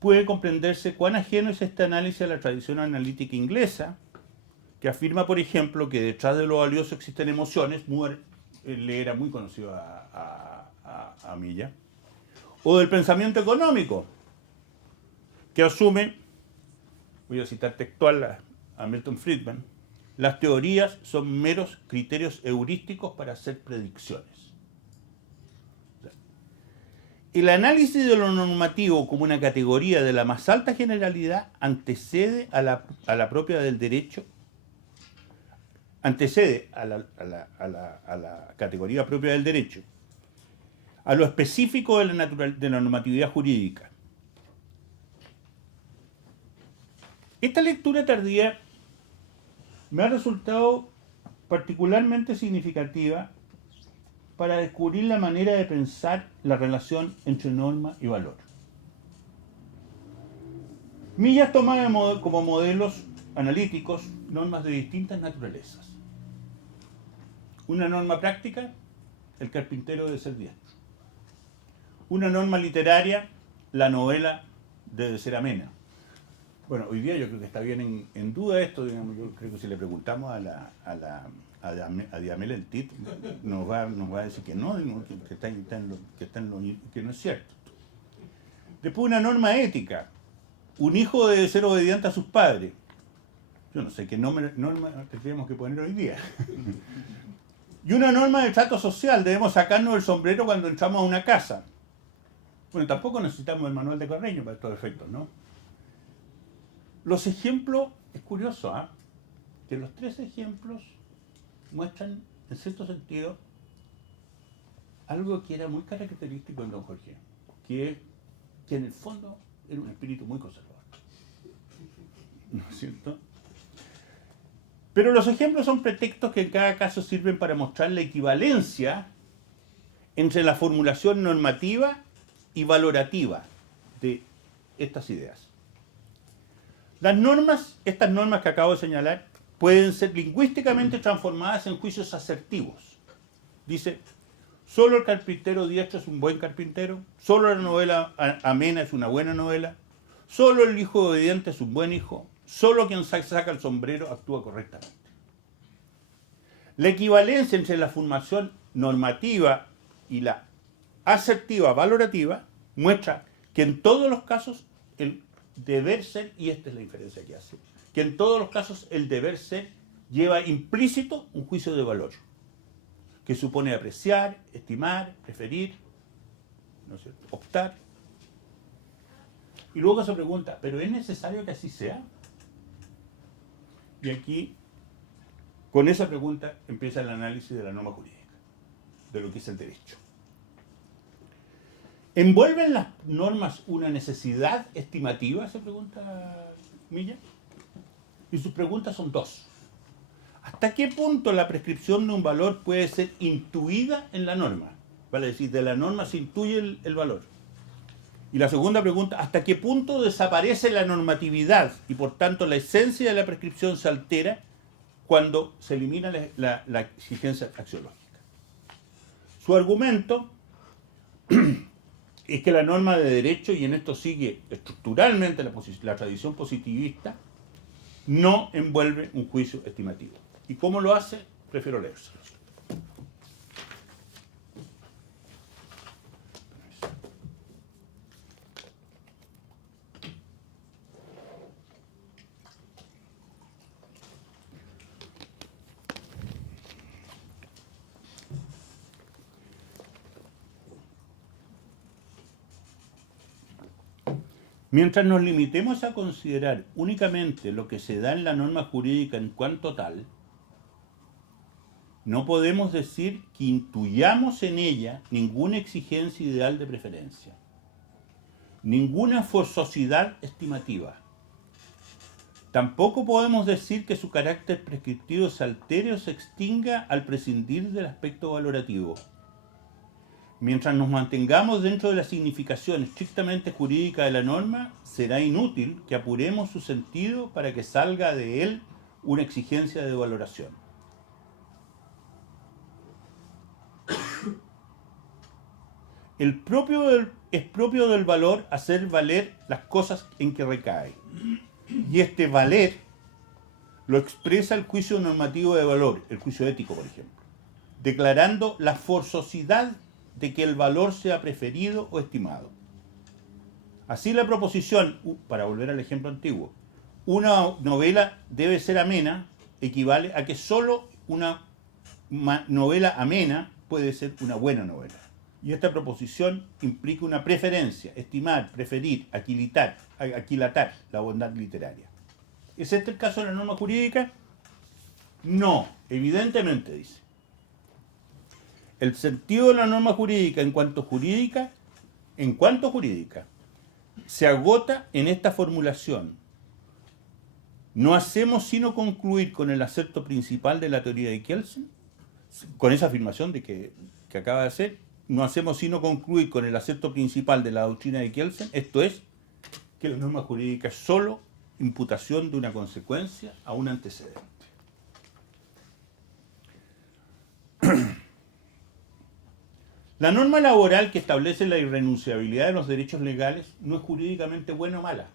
Puede comprenderse cuán ajeno es este análisis a la tradición analítica inglesa, que afirma, por ejemplo, que detrás de lo valioso existen emociones. Moore le era muy conocido a Millas. O del pensamiento económico, que asume, voy a citar textual a Milton Friedman, las teorías son meros criterios heurísticos para hacer predicciones. El análisis de lo normativo como una categoría de la más alta generalidad antecede a la propia del derecho, antecede a la categoría propia del derecho, a lo específico de la normatividad jurídica. Esta lectura tardía me ha resultado particularmente significativa para descubrir la manera de pensar la relación entre norma y valor. Millas toma como modelos analíticos normas de distintas naturalezas. Una norma práctica, el carpintero debe ser diestro. Una norma literaria, la novela debe ser amena. Bueno, hoy día yo creo que está bien en duda esto, digamos. Yo creo que si le preguntamos a Diamel el Tit, nos va a decir que no, que no es cierto. Después, una norma ética. Un hijo debe ser obediente a sus padres. Yo no sé qué norma tendríamos que poner hoy día. Y una norma de trato social. Debemos sacarnos el sombrero cuando entramos a una casa. Bueno, tampoco necesitamos el manual de Carreño para estos efectos, ¿no? Los ejemplos, es curioso, que los tres ejemplos muestran, en cierto sentido, algo que era muy característico en don Jorge, que en el fondo era un espíritu muy conservador. ¿No es cierto? Pero los ejemplos son pretextos que en cada caso sirven para mostrar la equivalencia entre la formulación normativa y valorativa de estas ideas. Las normas, estas normas que acabo de señalar, pueden ser lingüísticamente transformadas en juicios asertivos. Dice, solo el carpintero diestro es un buen carpintero, solo la novela amena es una buena novela, solo el hijo obediente es un buen hijo, solo quien saca el sombrero actúa correctamente. La equivalencia entre la formación normativa y la asertiva valorativa muestra que en todos los casos el deber ser, y esta es la diferencia que hace, que en todos los casos el deber ser lleva implícito un juicio de valor, que supone apreciar, estimar, preferir, ¿no es cierto?, optar. Y luego se pregunta, ¿pero es necesario que así sea? Y aquí, con esa pregunta, empieza el análisis de la norma jurídica, de lo que es el derecho. ¿Envuelven las normas una necesidad estimativa?, se pregunta Millas. Y sus preguntas son dos. ¿Hasta qué punto la prescripción de un valor puede ser intuida en la norma? Vale decir, de la norma se intuye el valor. Y la segunda pregunta, ¿hasta qué punto desaparece la normatividad y por tanto la esencia de la prescripción se altera cuando se elimina la exigencia axiológica? Su argumento es que la norma de derecho, y en esto sigue estructuralmente la tradición positivista, no envuelve un juicio estimativo. ¿Y cómo lo hace? Prefiero leérselo. Mientras nos limitemos a considerar únicamente lo que se da en la norma jurídica en cuanto tal, no podemos decir que intuyamos en ella ninguna exigencia ideal de preferencia, ninguna forzosidad estimativa. Tampoco podemos decir que su carácter prescriptivo se altere o se extinga al prescindir del aspecto valorativo. Mientras nos mantengamos dentro de la significación estrictamente jurídica de la norma, será inútil que apuremos su sentido para que salga de él una exigencia de valoración. Es propio del valor hacer valer las cosas en que recae. Y este valer lo expresa el juicio normativo de valor, el juicio ético, por ejemplo, declarando la forzosidad de que el valor sea preferido o estimado. Así la proposición, para volver al ejemplo antiguo, una novela debe ser amena, equivale a que solo una novela amena puede ser una buena novela. Y esta proposición implica una preferencia, estimar, preferir, aquilatar la bondad literaria. ¿Es este el caso de la norma jurídica? No, evidentemente, dice. El sentido de la norma jurídica en cuanto jurídica, se agota en esta formulación. No hacemos sino concluir con el acerto principal de la teoría de Kelsen, con esa afirmación de que acaba de hacer, no hacemos sino concluir con el acerto principal de la doctrina de Kelsen, esto es, que la norma jurídica es solo imputación de una consecuencia a un antecedente. La norma laboral que establece la irrenunciabilidad de los derechos legales no es jurídicamente buena o mala,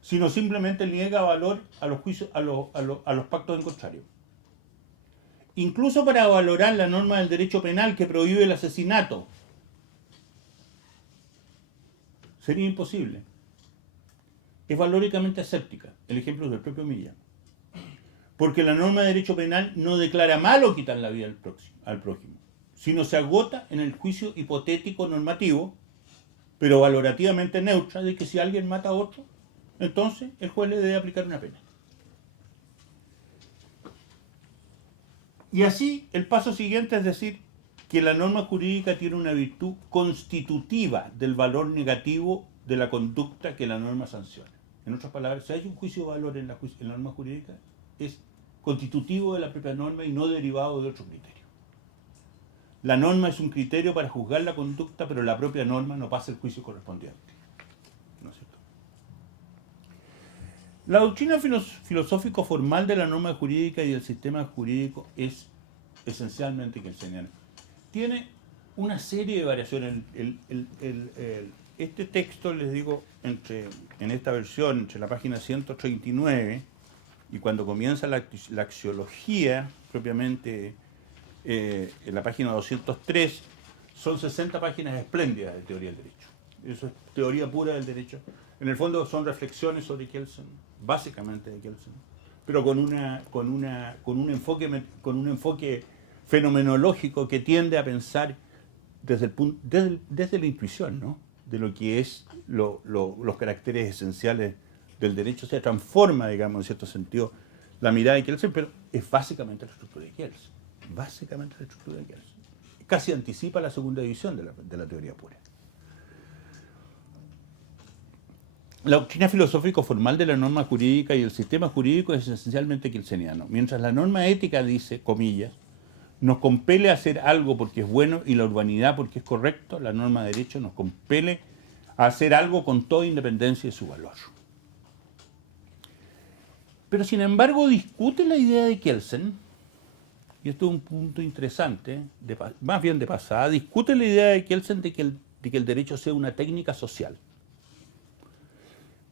sino simplemente niega valor a los juicios, a los pactos en contrario. Incluso para valorar la norma del derecho penal que prohíbe el asesinato, sería imposible. Es valóricamente aséptica. El ejemplo es del propio Millán. Porque la norma de derecho penal no declara malo quitar la vida al prójimo, sino se agota en el juicio hipotético normativo, pero valorativamente neutra, de que si alguien mata a otro, entonces el juez le debe aplicar una pena. Y así, el paso siguiente es decir que la norma jurídica tiene una virtud constitutiva del valor negativo de la conducta que la norma sanciona. En otras palabras, si hay un juicio de valor en la norma jurídica, es constitutivo de la propia norma y no derivado de otro criterio. La norma es un criterio para juzgar la conducta, pero la propia norma no pasa el juicio correspondiente. ¿No es cierto? La doctrina filosófico-formal de la norma jurídica y del sistema jurídico es esencialmente kelseniana. Tiene una serie de variaciones. Este texto, les digo, en esta versión, entre la página 139 y cuando comienza la axiología, propiamente en la página 203, son 60 páginas espléndidas de teoría del derecho. Eso es teoría pura del derecho. En el fondo son reflexiones sobre Kelsen, básicamente de Kelsen, pero con un enfoque fenomenológico que tiende a pensar desde la intuición, ¿no?, de lo que es los caracteres esenciales del derecho. Se transforma, digamos, en cierto sentido, la mirada de Kelsen, pero es básicamente la estructura de Kelsen. Casi anticipa la segunda división de la teoría pura. La doctrina filosófico-formal de la norma jurídica y el sistema jurídico es esencialmente kelseniano. Mientras la norma ética dice, comillas, nos compele a hacer algo porque es bueno y la urbanidad porque es correcto, la norma de derecho nos compele a hacer algo con toda independencia de su valor. Pero sin embargo discute la idea de Kelsen, y esto es un punto interesante, más bien de pasada, discute la idea de Kelsen de que el derecho sea una técnica social.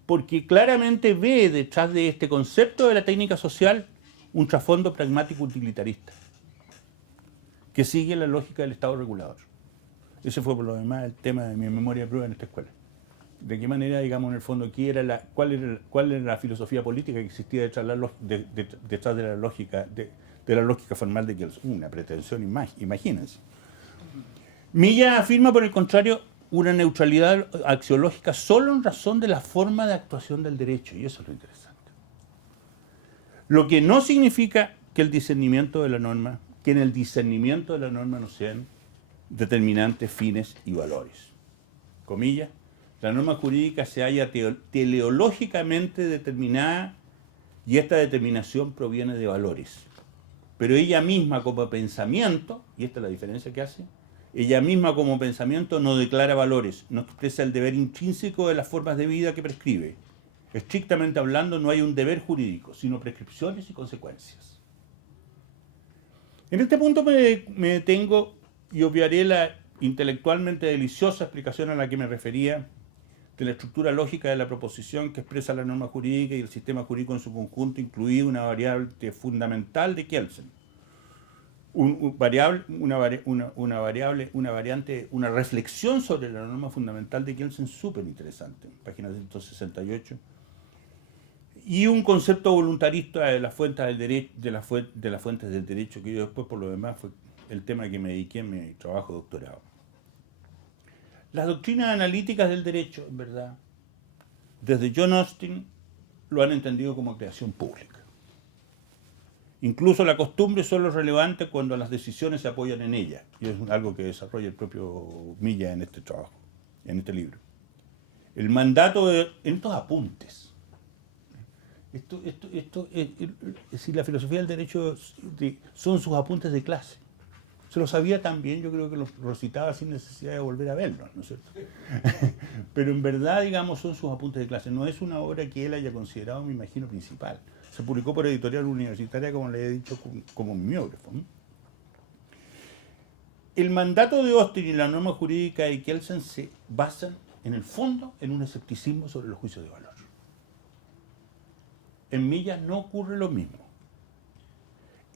Porque claramente ve detrás de este concepto de la técnica social un trasfondo pragmático utilitarista, que sigue la lógica del Estado regulador. Ese fue por lo demás el tema de mi memoria de prueba en esta escuela. De qué manera, digamos, en el fondo, cuál era la filosofía política que existía detrás de la lógica formal de Kelsen. Una pretensión, imagínense. Millán afirma, por el contrario, una neutralidad axiológica solo en razón de la forma de actuación del derecho, y eso es lo interesante. Lo que no significa que el discernimiento de la norma, que en el discernimiento de la norma no sean determinantes fines y valores. Comillas, la norma jurídica se halla teleológicamente determinada y esta determinación proviene de valores. Pero ella misma como pensamiento, y esta es la diferencia que hace, ella misma como pensamiento no declara valores, no expresa el deber intrínseco de las formas de vida que prescribe. Estrictamente hablando, no hay un deber jurídico, sino prescripciones y consecuencias. En este punto me detengo y obviaré la intelectualmente deliciosa explicación a la que me refería de la estructura lógica de la proposición que expresa la norma jurídica y el sistema jurídico en su conjunto, incluida una variable fundamental de Kelsen. Una reflexión sobre la norma fundamental de Kelsen súper interesante, página 168, y un concepto voluntarista de las fuentes del derecho, de las fuentes del derecho, que yo después, por lo demás, fue el tema que me dediqué en mi trabajo de doctorado. Las doctrinas analíticas del derecho, en verdad, desde John Austin, lo han entendido como creación pública. Incluso la costumbre solo es relevante cuando las decisiones se apoyan en ella, y es algo que desarrolla el propio Milla en este trabajo, en este libro. El mandato en estos apuntes. Esto es decir, la filosofía del derecho son sus apuntes de clase. Se lo sabía también, yo creo que los recitaba sin necesidad de volver a verlos, ¿no es cierto? Pero en verdad, digamos, son sus apuntes de clase. No es una obra que él haya considerado, me imagino, principal. Se publicó por editorial universitaria, como le he dicho, como mimeógrafo. El mandato de Austin y la norma jurídica de Kelsen se basan, en el fondo, en un escepticismo sobre los juicios de valor. En Millas no ocurre lo mismo.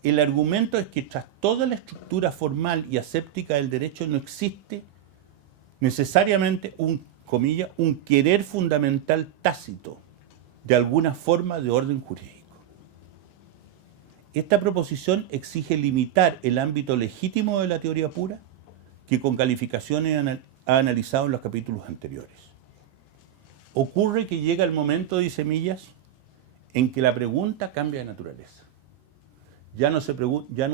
El argumento es que tras toda la estructura formal y aséptica del derecho no existe necesariamente un querer fundamental tácito de alguna forma de orden jurídico. Esta proposición exige limitar el ámbito legítimo de la teoría pura que con calificaciones ha analizado en los capítulos anteriores. Ocurre que llega el momento, dice Millas, en que la pregunta cambia de naturaleza. Ya no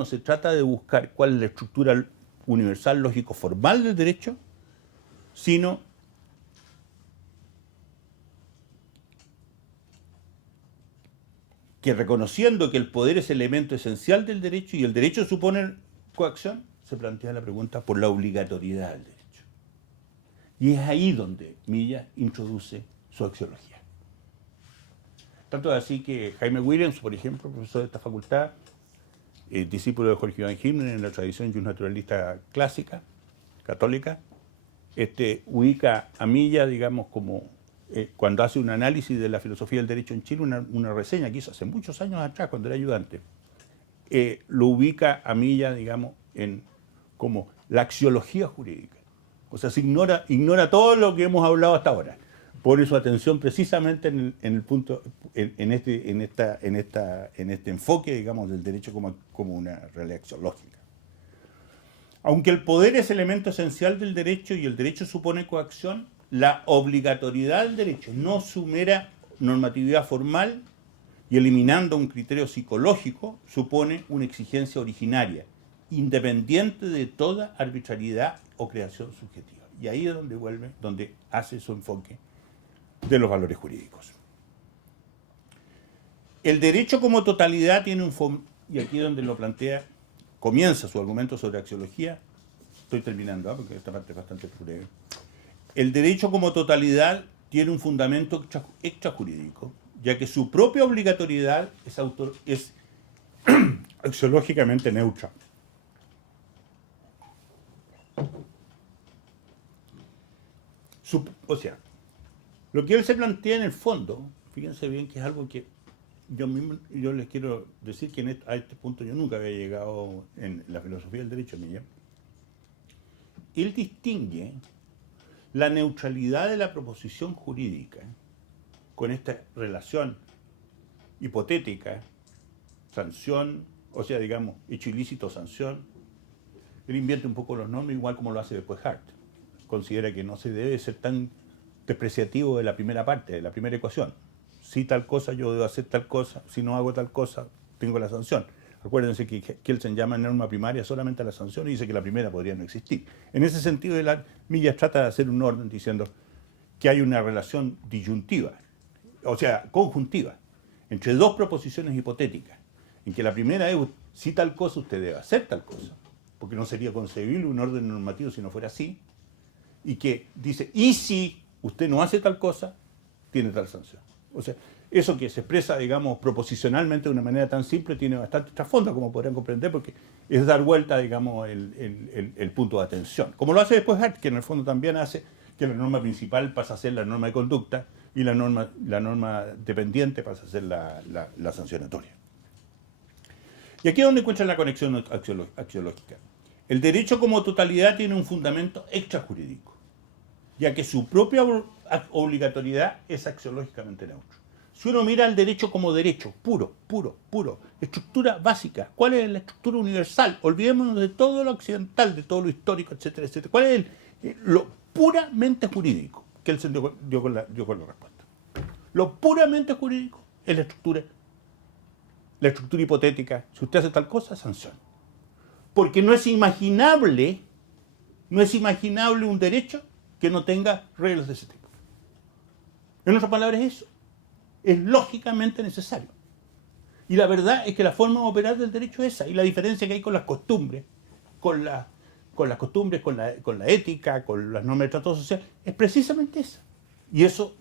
se trata de buscar cuál es la estructura universal lógico-formal del derecho, sino que reconociendo que el poder es elemento esencial del derecho y el derecho supone coacción, se plantea la pregunta por la obligatoriedad del derecho. Y es ahí donde Millas introduce su axiología. Tanto es así que Jaime Williams, por ejemplo, profesor de esta facultad, discípulo de Jorge Iván Gimner en la tradición naturalista clásica, católica, ubica a Millas, digamos, como cuando hace un análisis de la filosofía del derecho en Chile, una reseña que hizo hace muchos años atrás, cuando era ayudante, lo ubica a Millas, digamos, como la axiología jurídica. O sea, se ignora todo lo que hemos hablado hasta ahora. Pone su atención precisamente en el punto, en este enfoque, digamos, del derecho como una realidad axiológica. Aunque el poder es elemento esencial del derecho y el derecho supone coacción, la obligatoriedad del derecho, no su mera normatividad formal y eliminando un criterio psicológico, supone una exigencia originaria, independiente de toda arbitrariedad o creación subjetiva. Y ahí es donde hace su enfoque de los valores jurídicos. El derecho como totalidad tiene y aquí es donde lo plantea, comienza su argumento sobre axiología, estoy terminando, porque esta parte es bastante breve. El derecho como totalidad tiene un fundamento extrajurídico, ya que su propia obligatoriedad es axiológicamente neutra. O sea, lo que él se plantea en el fondo, fíjense bien que es algo que yo les quiero decir que a este punto yo nunca había llegado en la filosofía del derecho mía. Él distingue la neutralidad de la proposición jurídica con esta relación hipotética, sanción, o sea, digamos, hecho ilícito, sanción. Él invierte un poco los nombres, igual como lo hace después Hart, considera que no se debe ser tan despreciativo de la primera parte, de la primera ecuación. Si tal cosa, yo debo hacer tal cosa, si no hago tal cosa, tengo la sanción. Acuérdense que Kelsen llama norma primaria solamente a la sanción y dice que la primera podría no existir. En ese sentido, Millas trata de hacer un orden diciendo que hay una relación disyuntiva, o sea, conjuntiva, entre dos proposiciones hipotéticas, en que la primera es, si tal cosa, usted debe hacer tal cosa, porque no sería concebible un orden normativo si no fuera así, y que dice, y si usted no hace tal cosa, tiene tal sanción. O sea, eso que se expresa, digamos, proposicionalmente de una manera tan simple tiene bastante trasfondo, como podrán comprender, porque es dar vuelta, digamos, el punto de atención. Como lo hace después Hart, que en el fondo también hace que la norma principal pasa a ser la norma de conducta y la norma dependiente pasa a ser la sancionatoria. Y aquí es donde encuentra la conexión axiológica. El derecho como totalidad tiene un fundamento extrajurídico, ya que su propia obligatoriedad es axiológicamente neutro. Si uno mira el derecho como derecho, puro, estructura básica, ¿cuál es la estructura universal? Olvidémonos de todo lo occidental, de todo lo histórico, etcétera, etcétera. ¿Cuál es lo puramente jurídico? Que él se dio con la respuesta. Lo puramente jurídico es la estructura hipotética. Si usted hace tal cosa, sanción. Porque no es imaginable un derecho que no tenga reglas de ese tipo. En otras palabras, eso es lógicamente necesario. Y la verdad es que la forma de operar del derecho es esa, y la diferencia que hay con las costumbres, con la ética, con las normas de trato social, es precisamente esa. Y eso,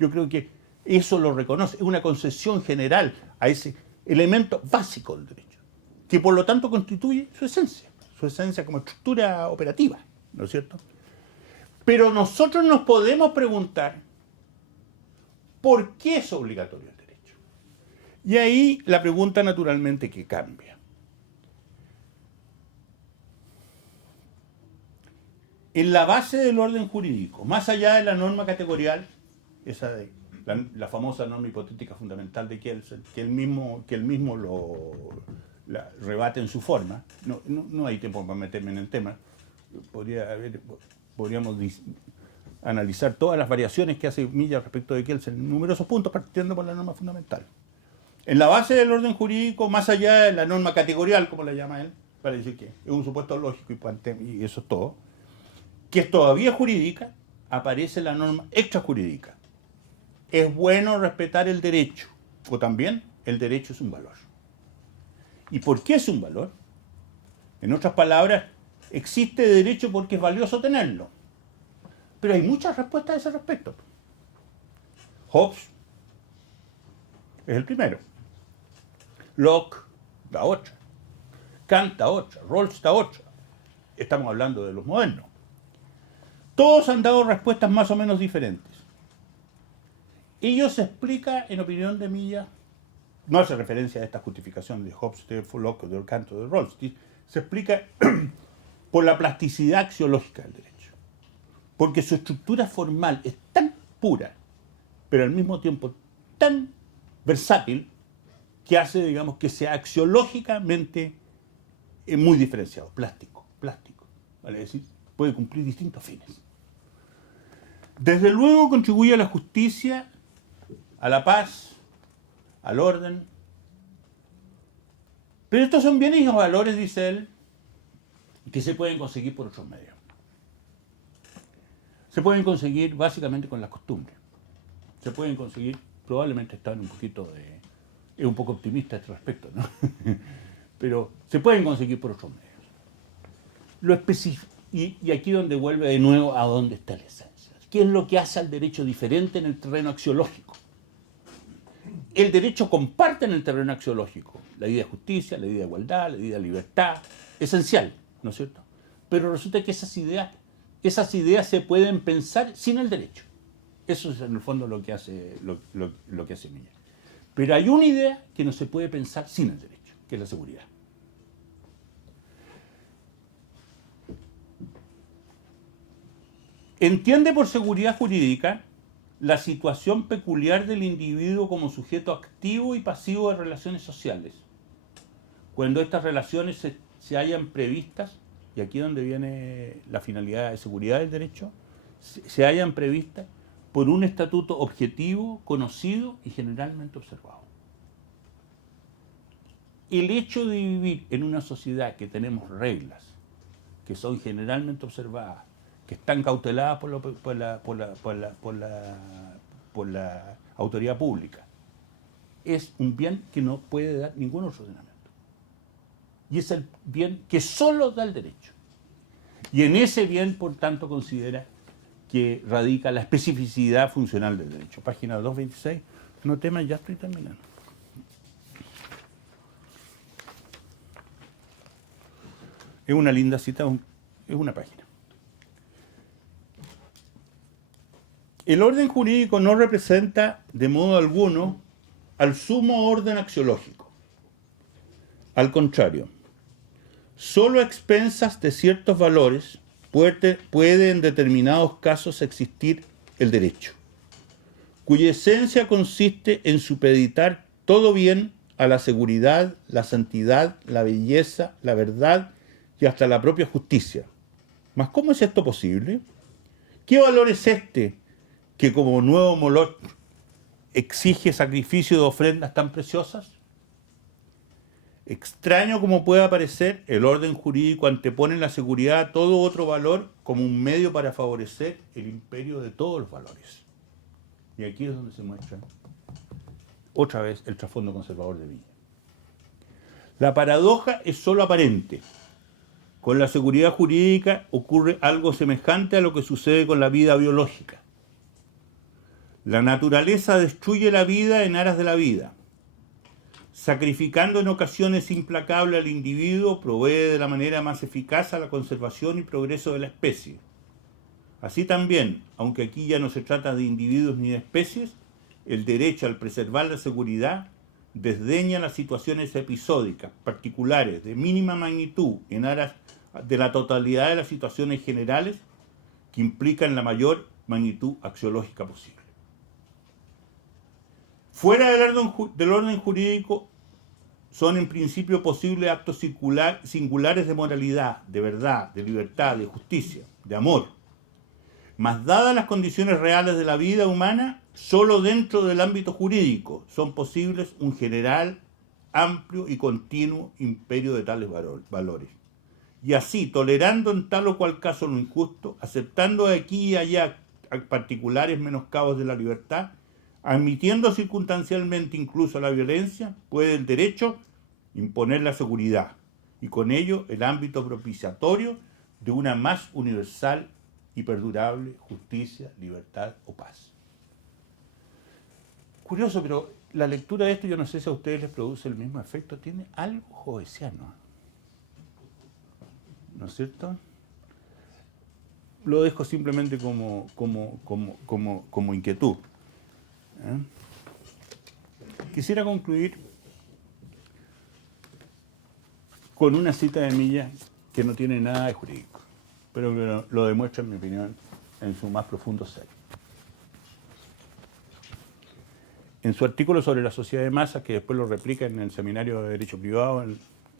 yo creo que eso lo reconoce, es una concesión general a ese elemento básico del derecho, que por lo tanto constituye su esencia como estructura operativa, ¿no es cierto? Pero nosotros nos podemos preguntar, ¿por qué es obligatorio el derecho? Y ahí la pregunta naturalmente que cambia. En la base del orden jurídico, más allá de la norma categorial, esa de la famosa norma hipotética fundamental de Kelsen, que él mismo la rebate en su forma, no hay tiempo para meterme en el tema, podríamos analizar todas las variaciones que hace Millas respecto de Kelsen en numerosos puntos, partiendo por la norma fundamental. En la base del orden jurídico, más allá de la norma categorial, como la llama él, para decir que es un supuesto lógico y eso es todo, que es todavía jurídica, aparece la norma extrajurídica. Es bueno respetar el derecho, o también el derecho es un valor. ¿Y por qué es un valor? En otras palabras, existe derecho porque es valioso tenerlo. Pero hay muchas respuestas a ese respecto. Hobbes es el primero. Locke da otra. Kant da otra. Rawls da otra. Estamos hablando de los modernos. Todos han dado respuestas más o menos diferentes. Ello se explica, en opinión de Millas, no hace referencia a esta justificación de Hobbes, de Locke, de Kant o de Rawls, se explica por la plasticidad axiológica del derecho. Porque su estructura formal es tan pura, pero al mismo tiempo tan versátil, que hace, digamos, que sea axiológicamente muy diferenciado, plástico, ¿vale? Es decir, puede cumplir distintos fines. Desde luego contribuye a la justicia, a la paz, al orden. Pero estos son bienes y valores, dice él, que se pueden conseguir por otros medios. Se pueden conseguir básicamente con las costumbres. Se pueden conseguir, probablemente están un poco optimista a este respecto, ¿no? Pero se pueden conseguir por otros medios. Lo específico, y aquí donde vuelve de nuevo a dónde está la esencia. ¿Qué es lo que hace al derecho diferente en el terreno axiológico? El derecho comparte en el terreno axiológico la idea de justicia, la idea de igualdad, la idea de libertad, esencial, ¿no es cierto? Pero resulta que esas ideas se pueden pensar sin el derecho. Eso es en el fondo lo que hace Millas. Pero hay una idea que no se puede pensar sin el derecho, que es la seguridad. Entiende por seguridad jurídica la situación peculiar del individuo como sujeto activo y pasivo de relaciones sociales, cuando estas relaciones se hallan previstas y aquí es donde viene la finalidad de seguridad del derecho, se hayan previstas por un estatuto objetivo, conocido y generalmente observado. El hecho de vivir en una sociedad que tenemos reglas, que son generalmente observadas, que están cauteladas por la autoridad pública, es un bien que no puede dar ningún otro ordenamiento. Y es el bien que solo da el derecho. Y en ese bien, por tanto, considera que radica la especificidad funcional del derecho. Página 226. No temas, ya estoy terminando. Es una linda cita, es una página. El orden jurídico no representa de modo alguno al sumo orden axiológico. Al contrario, solo a expensas de ciertos valores puede en determinados casos existir el derecho, cuya esencia consiste en supeditar todo bien a la seguridad, la santidad, la belleza, la verdad y hasta la propia justicia. ¿Mas cómo es esto posible? ¿Qué valor es este que como nuevo Moloch exige sacrificio de ofrendas tan preciosas? Extraño como pueda parecer, el orden jurídico antepone la seguridad a todo otro valor como un medio para favorecer el imperio de todos los valores. Y aquí es donde se muestra otra vez el trasfondo conservador de Villa. La paradoja es solo aparente. Con la seguridad jurídica ocurre algo semejante a lo que sucede con la vida biológica. La naturaleza destruye la vida en aras de la vida. Sacrificando en ocasiones implacable al individuo, provee de la manera más eficaz a la conservación y progreso de la especie. Así también, aunque aquí ya no se trata de individuos ni de especies, el derecho al preservar la seguridad desdeña las situaciones episódicas, particulares, de mínima magnitud, en aras de la totalidad de las situaciones generales que implican la mayor magnitud axiológica posible. Fuera del orden jurídico son en principio posibles actos singulares de moralidad, de verdad, de libertad, de justicia, de amor. Mas dadas las condiciones reales de la vida humana, solo dentro del ámbito jurídico son posibles un general, amplio y continuo imperio de tales valores. Y así, tolerando en tal o cual caso lo injusto, aceptando aquí y allá particulares menoscabos de la libertad, admitiendo circunstancialmente incluso la violencia, puede el derecho imponer la seguridad y con ello el ámbito propiciatorio de una más universal y perdurable justicia, libertad o paz. Curioso, pero la lectura de esto, yo no sé si a ustedes les produce el mismo efecto, tiene algo joyciano, ¿no es cierto? Lo dejo simplemente como inquietud. Quisiera concluir con una cita de Milla que no tiene nada de jurídico, pero que lo demuestra, en mi opinión, en su más profundo ser. En su artículo sobre la sociedad de masas, que después lo replica en el Seminario de Derecho Privado,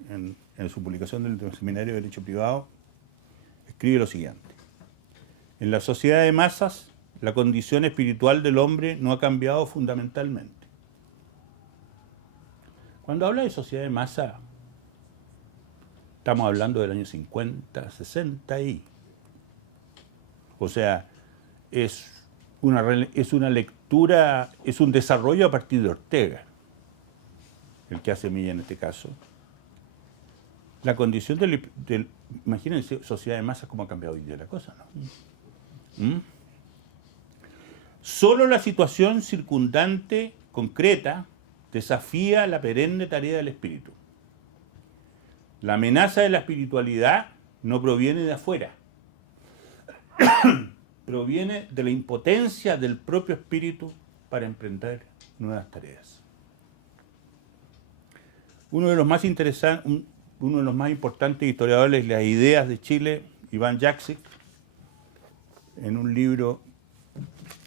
en su publicación del Seminario de Derecho Privado, escribe lo siguiente: en la sociedad de masas, la condición espiritual del hombre no ha cambiado fundamentalmente. Cuando habla de sociedad de masa, estamos hablando del año 50, 60 y... O sea, es una lectura, es un desarrollo a partir de Ortega, el que hace Milla en este caso. La condición imagínense, sociedad de masas, cómo ha cambiado hoy día la cosa, ¿no? Solo la situación circundante, concreta, desafía la perenne tarea del espíritu. La amenaza de la espiritualidad no proviene de afuera, proviene de la impotencia del propio espíritu para emprender nuevas tareas. Uno de los más importantes historiadores de las ideas de Chile, Iván Jaksic, en un libro,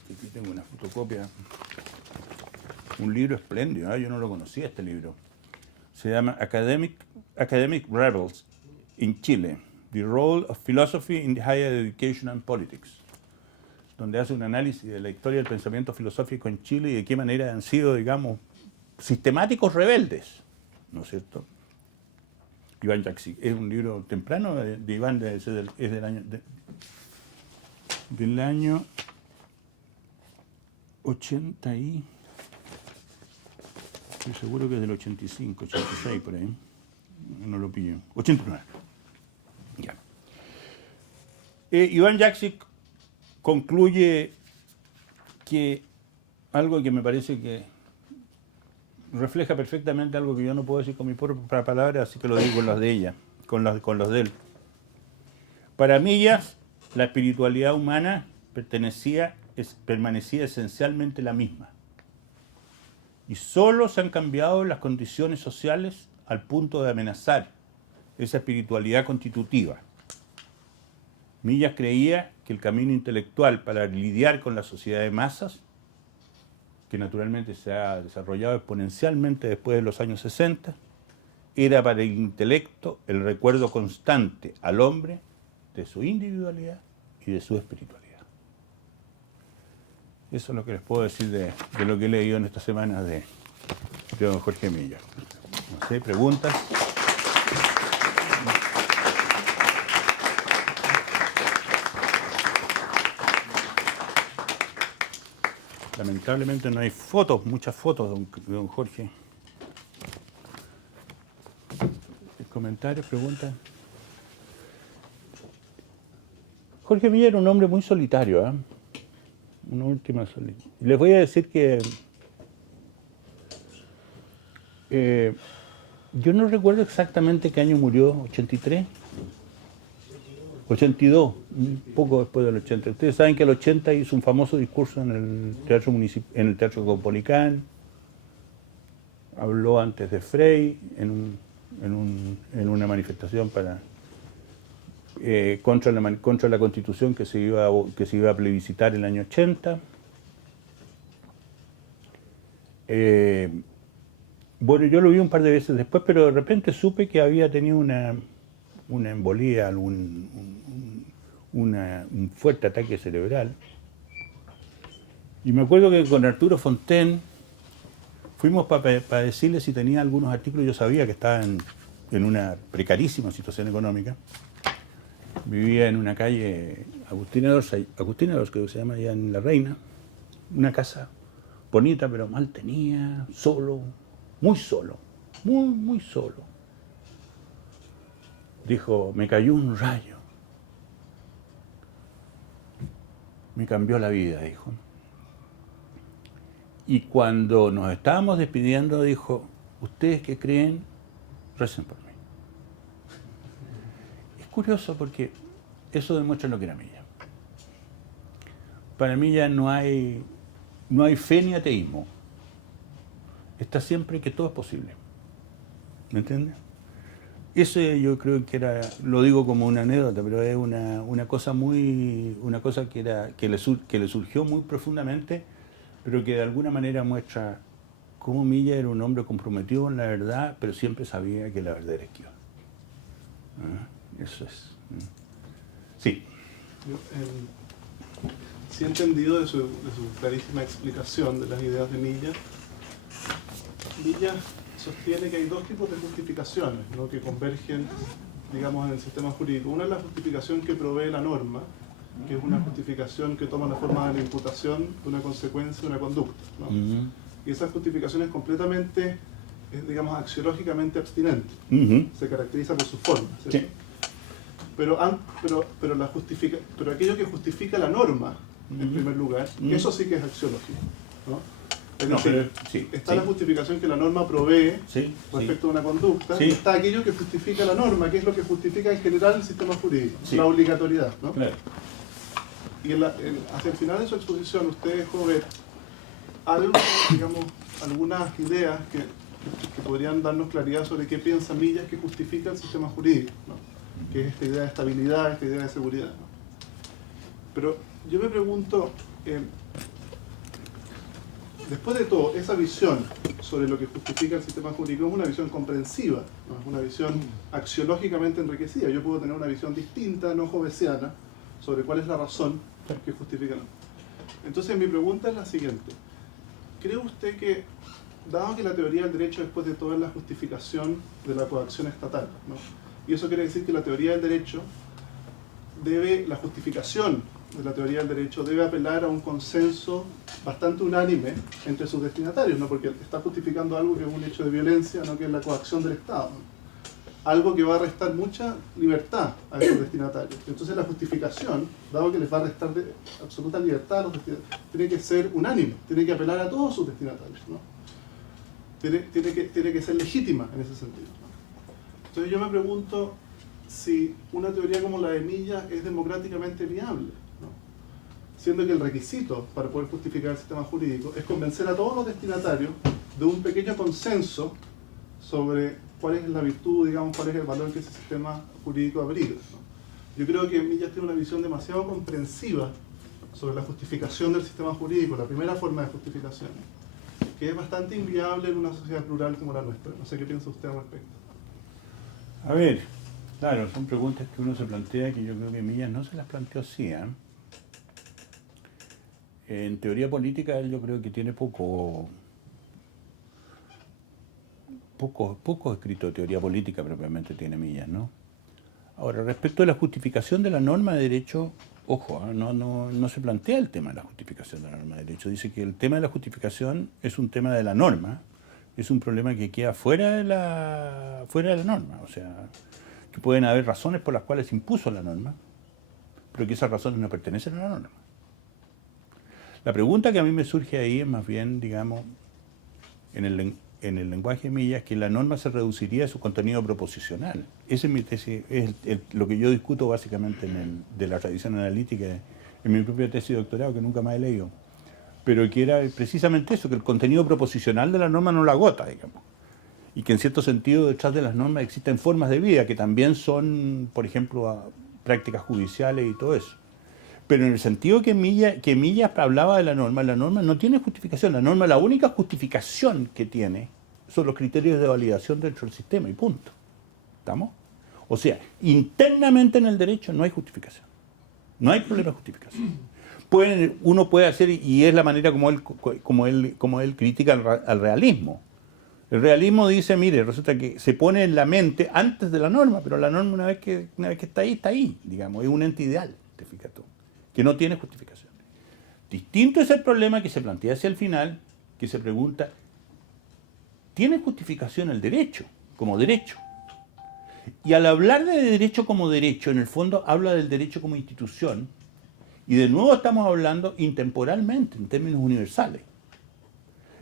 aquí tengo una fotocopia, un libro espléndido, ¿eh? Yo no lo conocía este libro, se llama Academic Rebels in Chile, The Role of Philosophy in the Higher Education and Politics, donde hace un análisis de la historia del pensamiento filosófico en Chile y de qué manera han sido, digamos, sistemáticos rebeldes, ¿no es cierto? Iván Jaksic. Es un libro temprano de Iván, es del año 80 y... Estoy seguro que es del 85, 86 por ahí. No lo pillo. 89. Ya. Iván Jaksic concluye que algo que me parece que refleja perfectamente algo que yo no puedo decir con mis propias palabras, así que lo digo con las de ella, con los de él. Para Millas, la espiritualidad humana permanecía esencialmente la misma. Y solo se han cambiado las condiciones sociales al punto de amenazar esa espiritualidad constitutiva. Millas creía que el camino intelectual para lidiar con la sociedad de masas, que naturalmente se ha desarrollado exponencialmente después de los años 60, era para el intelecto el recuerdo constante al hombre de su individualidad y de su espiritualidad. Eso es lo que les puedo decir de lo que he leído en estas semanas de don Jorge Millas. No sé, preguntas. Lamentablemente no hay fotos, muchas fotos de don Jorge. ¿Comentarios, preguntas? Jorge Millas era un hombre muy solitario, ¿eh? Una última solitaria. Les voy a decir que yo no recuerdo exactamente qué año murió, 83, 82, un poco después del 80. Ustedes saben que el 80 hizo un famoso discurso en el Teatro Caupolicán, habló antes de Frey en una manifestación para contra la Constitución que se iba a plebiscitar el año 80. Bueno, yo lo vi un par de veces después, pero de repente supe que había tenido una embolía, un fuerte ataque cerebral. Y me acuerdo que con Arturo Fontaine fuimos para decirle si tenía algunos artículos. Yo sabía que estaba en una precarísima situación económica. Vivía en una calle Agustín Adors, creo que se llama, allá en La Reina. Una casa bonita, pero mal tenía, solo, muy solo, muy solo. Dijo, me cayó un rayo. Me cambió la vida, dijo. Y cuando nos estábamos despidiendo, dijo, ustedes que creen, recen por mí. Es curioso porque eso demuestra lo que era Millas. Para Millas no hay fe ni ateísmo. Está siempre que todo es posible. ¿Me entiendes? Eso yo creo que era, lo digo como una anécdota, pero es una cosa que le surgió muy profundamente, pero que de alguna manera muestra cómo Millas era un hombre comprometido con la verdad, pero siempre sabía que la verdad era izquierda. Eso es. Sí. Sí he entendido de su clarísima explicación de las ideas de Millas. Millas sostiene que hay dos tipos de justificaciones, ¿no?, que convergen, digamos, en el sistema jurídico. Una es la justificación que provee la norma, que es una justificación que toma la forma de la imputación de una consecuencia de una conducta, ¿no? Y esa justificación es completamente, digamos, axiológicamente abstinente. Se caracteriza por su forma, ¿cierto? Sí. Pero aquello que justifica la norma, en primer lugar, eso sí que es axiológico, ¿no? Es decir, está la justificación que la norma provee respecto a una conducta, y está aquello que justifica la norma, que es lo que justifica en general el sistema jurídico, la obligatoriedad, ¿no? Claro. Y hacia el final de su exposición usted dejó ver algunas ideas que podrían darnos claridad sobre qué piensa Millas que justifica el sistema jurídico, ¿no?, que es esta idea de estabilidad, esta idea de seguridad, ¿no? Pero yo me pregunto, después de todo, esa visión sobre lo que justifica el sistema jurídico es una visión comprensiva, ¿no? Es una visión axiológicamente enriquecida. Yo puedo tener una visión distinta, no hobbesiana, sobre cuál es la razón que justifica. Entonces mi pregunta es la siguiente. ¿Cree usted que, dado que la teoría del derecho después de todo es la justificación de la coacción estatal, ¿no? Y eso quiere decir que la teoría del derecho la justificación de la teoría del derecho debe apelar a un consenso bastante unánime entre sus destinatarios, ¿no? Porque está justificando algo que es un hecho de violencia, ¿no? Que es la coacción del Estado, ¿no? Algo que va a restar mucha libertad a esos destinatarios. Entonces la justificación, dado que les va a restar absoluta libertad a los destinatarios, tiene que ser unánime, tiene que apelar a todos sus destinatarios, ¿no? Tiene que ser legítima en ese sentido, ¿no? Entonces yo me pregunto si una teoría como la de Millas es democráticamente viable, ¿no? Siendo que el requisito para poder justificar el sistema jurídico es convencer a todos los destinatarios de un pequeño consenso sobre cuál es la virtud, digamos, cuál es el valor que ese sistema jurídico abriga, ¿no? Yo creo que Millas tiene una visión demasiado comprensiva sobre la justificación del sistema jurídico, la primera forma de justificación, que es bastante inviable en una sociedad plural como la nuestra. No sé qué piensa usted al respecto. A ver, claro, son preguntas que uno se plantea que yo creo que Millas no se las planteó así, ¿eh? En teoría política él yo creo que tiene poco escrito de teoría política propiamente tiene Millas, ¿no? Ahora, respecto a la justificación de la norma de derecho, ojo, no se plantea el tema de la justificación de la norma de derecho. Dice que el tema de la justificación es un tema de la norma, es un problema que queda fuera de la norma. O sea, que pueden haber razones por las cuales se impuso la norma, pero que esas razones no pertenecen a la norma. La pregunta que a mí me surge ahí es más bien, digamos, en el lenguaje de Millas, que la norma se reduciría a su contenido proposicional. Esa es mi tesis, lo que yo discuto básicamente de la tradición analítica en mi propia tesis de doctorado, que nunca más he leído. Pero que era precisamente eso, que el contenido proposicional de la norma no la agota, digamos. Y que en cierto sentido detrás de las normas existen formas de vida, que también son, por ejemplo, prácticas judiciales y todo eso. Pero en el sentido que Millas hablaba de la norma no tiene justificación. La norma, la única justificación que tiene son los criterios de validación dentro del sistema y punto. ¿Estamos? O sea, internamente en el derecho no hay justificación. No hay problema de justificación. Uno puede hacer, y es la manera como él critica al realismo. El realismo dice, mire, resulta que se pone en la mente antes de la norma, pero la norma una vez que está ahí, digamos, es un ente ideal, te fijas tú, que no tiene justificación. Distinto es el problema que se plantea hacia el final, que se pregunta, ¿tiene justificación el derecho como derecho? Y al hablar de derecho como derecho, en el fondo habla del derecho como institución, y de nuevo estamos hablando intemporalmente, en términos universales.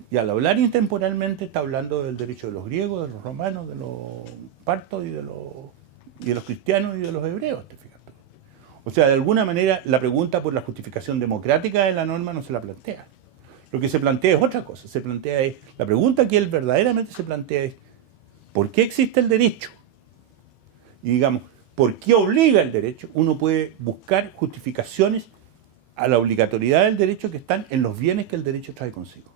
Y al hablar intemporalmente está hablando del derecho de los griegos, de los romanos, de los partos y de los cristianos y de los hebreos, te fijas tú. O sea, de alguna manera la pregunta por la justificación democrática de la norma no se la plantea. Lo que se plantea es otra cosa. La pregunta que él verdaderamente se plantea es ¿por qué existe el derecho? Y digamos, ¿por qué obliga el derecho? Uno puede buscar justificaciones a la obligatoriedad del derecho que están en los bienes que el derecho trae consigo.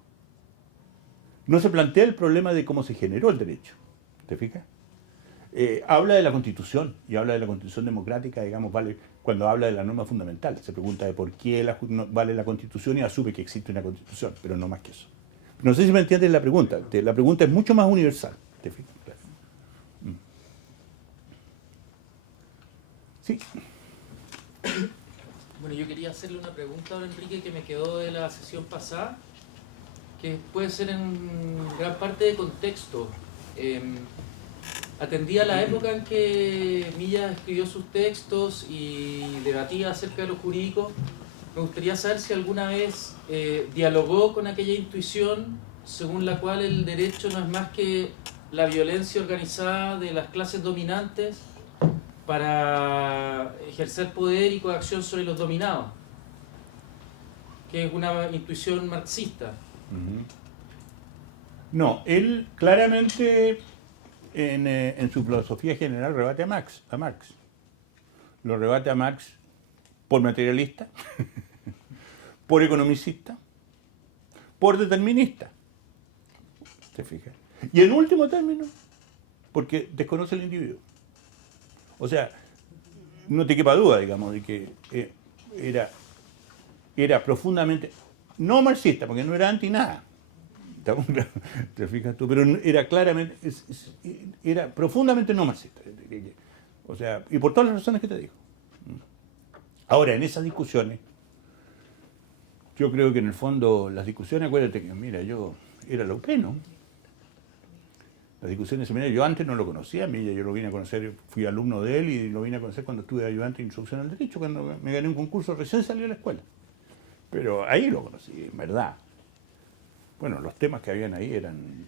No se plantea el problema de cómo se generó el derecho. ¿Te fijas? Habla de la Constitución, y habla de la Constitución democrática, digamos, cuando habla de la norma fundamental. Se pregunta de por qué vale la Constitución y asume que existe una Constitución, pero no más que eso. No sé si me entiendes la pregunta. La pregunta es mucho más universal. ¿Te fijas? Claro. Sí. Bueno, yo quería hacerle una pregunta a Enrique que me quedó de la sesión pasada, que puede ser en gran parte de contexto. Atendía la época en que Millas escribió sus textos y debatía acerca de lo jurídico. Me gustaría saber si alguna vez dialogó con aquella intuición según la cual el derecho no es más que la violencia organizada de las clases dominantes para ejercer poder y coacción sobre los dominados, que es una intuición marxista. No, él claramente en su filosofía general rebate a Marx. Lo rebate a Marx por materialista, por economicista, por determinista. ¿Se fija? Y en último término, porque desconoce el individuo. O sea, no te quepa duda, digamos, de que era profundamente, no marxista, porque no era anti nada. ¿Te fijas tú? Pero era claramente, era profundamente no marxista. O sea, y por todas las razones que te digo. Ahora, en esas discusiones, yo creo que en el fondo, las discusiones, acuérdate que, mira, yo era la UP, ¿no? Las discusiones seminarias, yo antes no lo conocía, yo lo vine a conocer, fui alumno de él y lo vine a conocer cuando estuve de ayudante de instrucción al derecho, cuando me gané un concurso, recién salí de la escuela. Pero ahí lo conocí, en verdad. Bueno, los temas que habían ahí eran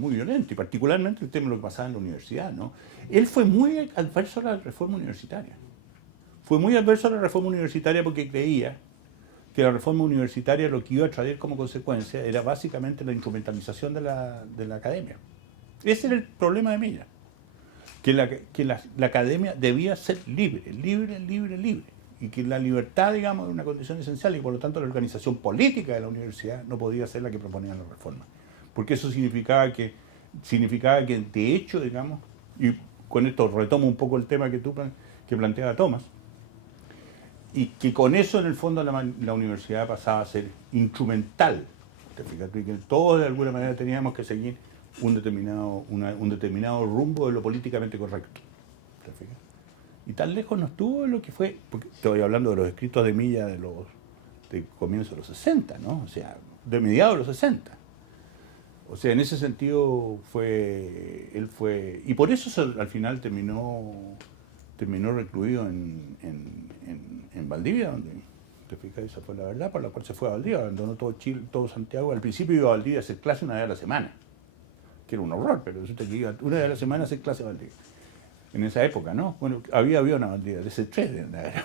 muy violentos, y particularmente el tema de lo que pasaba en la universidad, ¿no? Él fue muy adverso a la reforma universitaria. Fue muy adverso a la reforma universitaria porque creía que la reforma universitaria lo que iba a traer como consecuencia era básicamente la instrumentalización de la academia. Ese era el problema de Milla, que la academia debía ser libre, y que la libertad, digamos, era una condición esencial, y por lo tanto la organización política de la universidad no podía ser la que proponía la reforma, porque eso significaba que de hecho, digamos, y con esto retomo un poco el tema que planteaba Tomás, y que con eso en el fondo la universidad pasaba a ser instrumental, y que todos de alguna manera teníamos que seguir un determinado rumbo de lo políticamente correcto. ¿Te fijas? Y tan lejos no estuvo lo que fue, porque estoy hablando de los escritos de Milla de comienzos de los 60, ¿no? O sea, de mediados de los 60. O sea, en ese sentido él fue, y por eso al final terminó recluido en Valdivia, donde, te fijas, esa fue la verdad, por la cual se fue a Valdivia, abandonó todo Chile, todo Santiago. Al principio iba a Valdivia a hacer clase una vez a la semana, que era un horror, pero resulta que iba una vez a la semana a hacer clase a Valdivia. En esa época, ¿no? Bueno, había una Valdivia, de ese 3 de andar.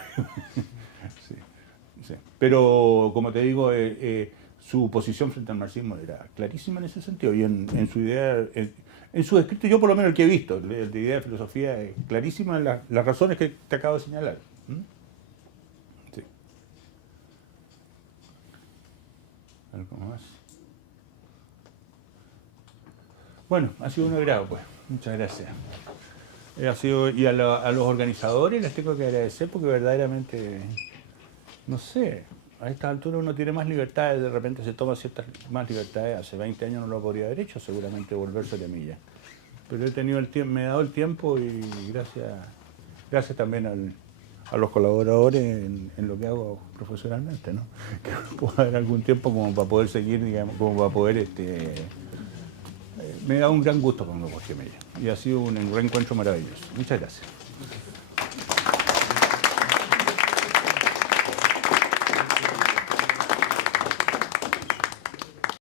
Sí, sí. Pero, como te digo, su posición frente al marxismo era clarísima en ese sentido, y en su idea, en su escrito, yo por lo menos el que he visto, de idea de filosofía, es clarísima las razones que te acabo de señalar. Sí. ¿Algo más? Bueno, ha sido un agrado, pues. Muchas gracias. Y a los organizadores les tengo que agradecer porque verdaderamente, no sé, a esta altura uno tiene más libertades, de repente se toma ciertas más libertades. Hace 20 años no lo podría haber hecho, seguramente volverse de Milla. Pero me he dado el tiempo, y gracias también a los colaboradores en lo que hago profesionalmente, ¿no? Que puedo dar algún tiempo como para poder seguir, digamos, como para poder me da un gran gusto con Jorge Milla, y ha sido un reencuentro maravilloso. Muchas gracias.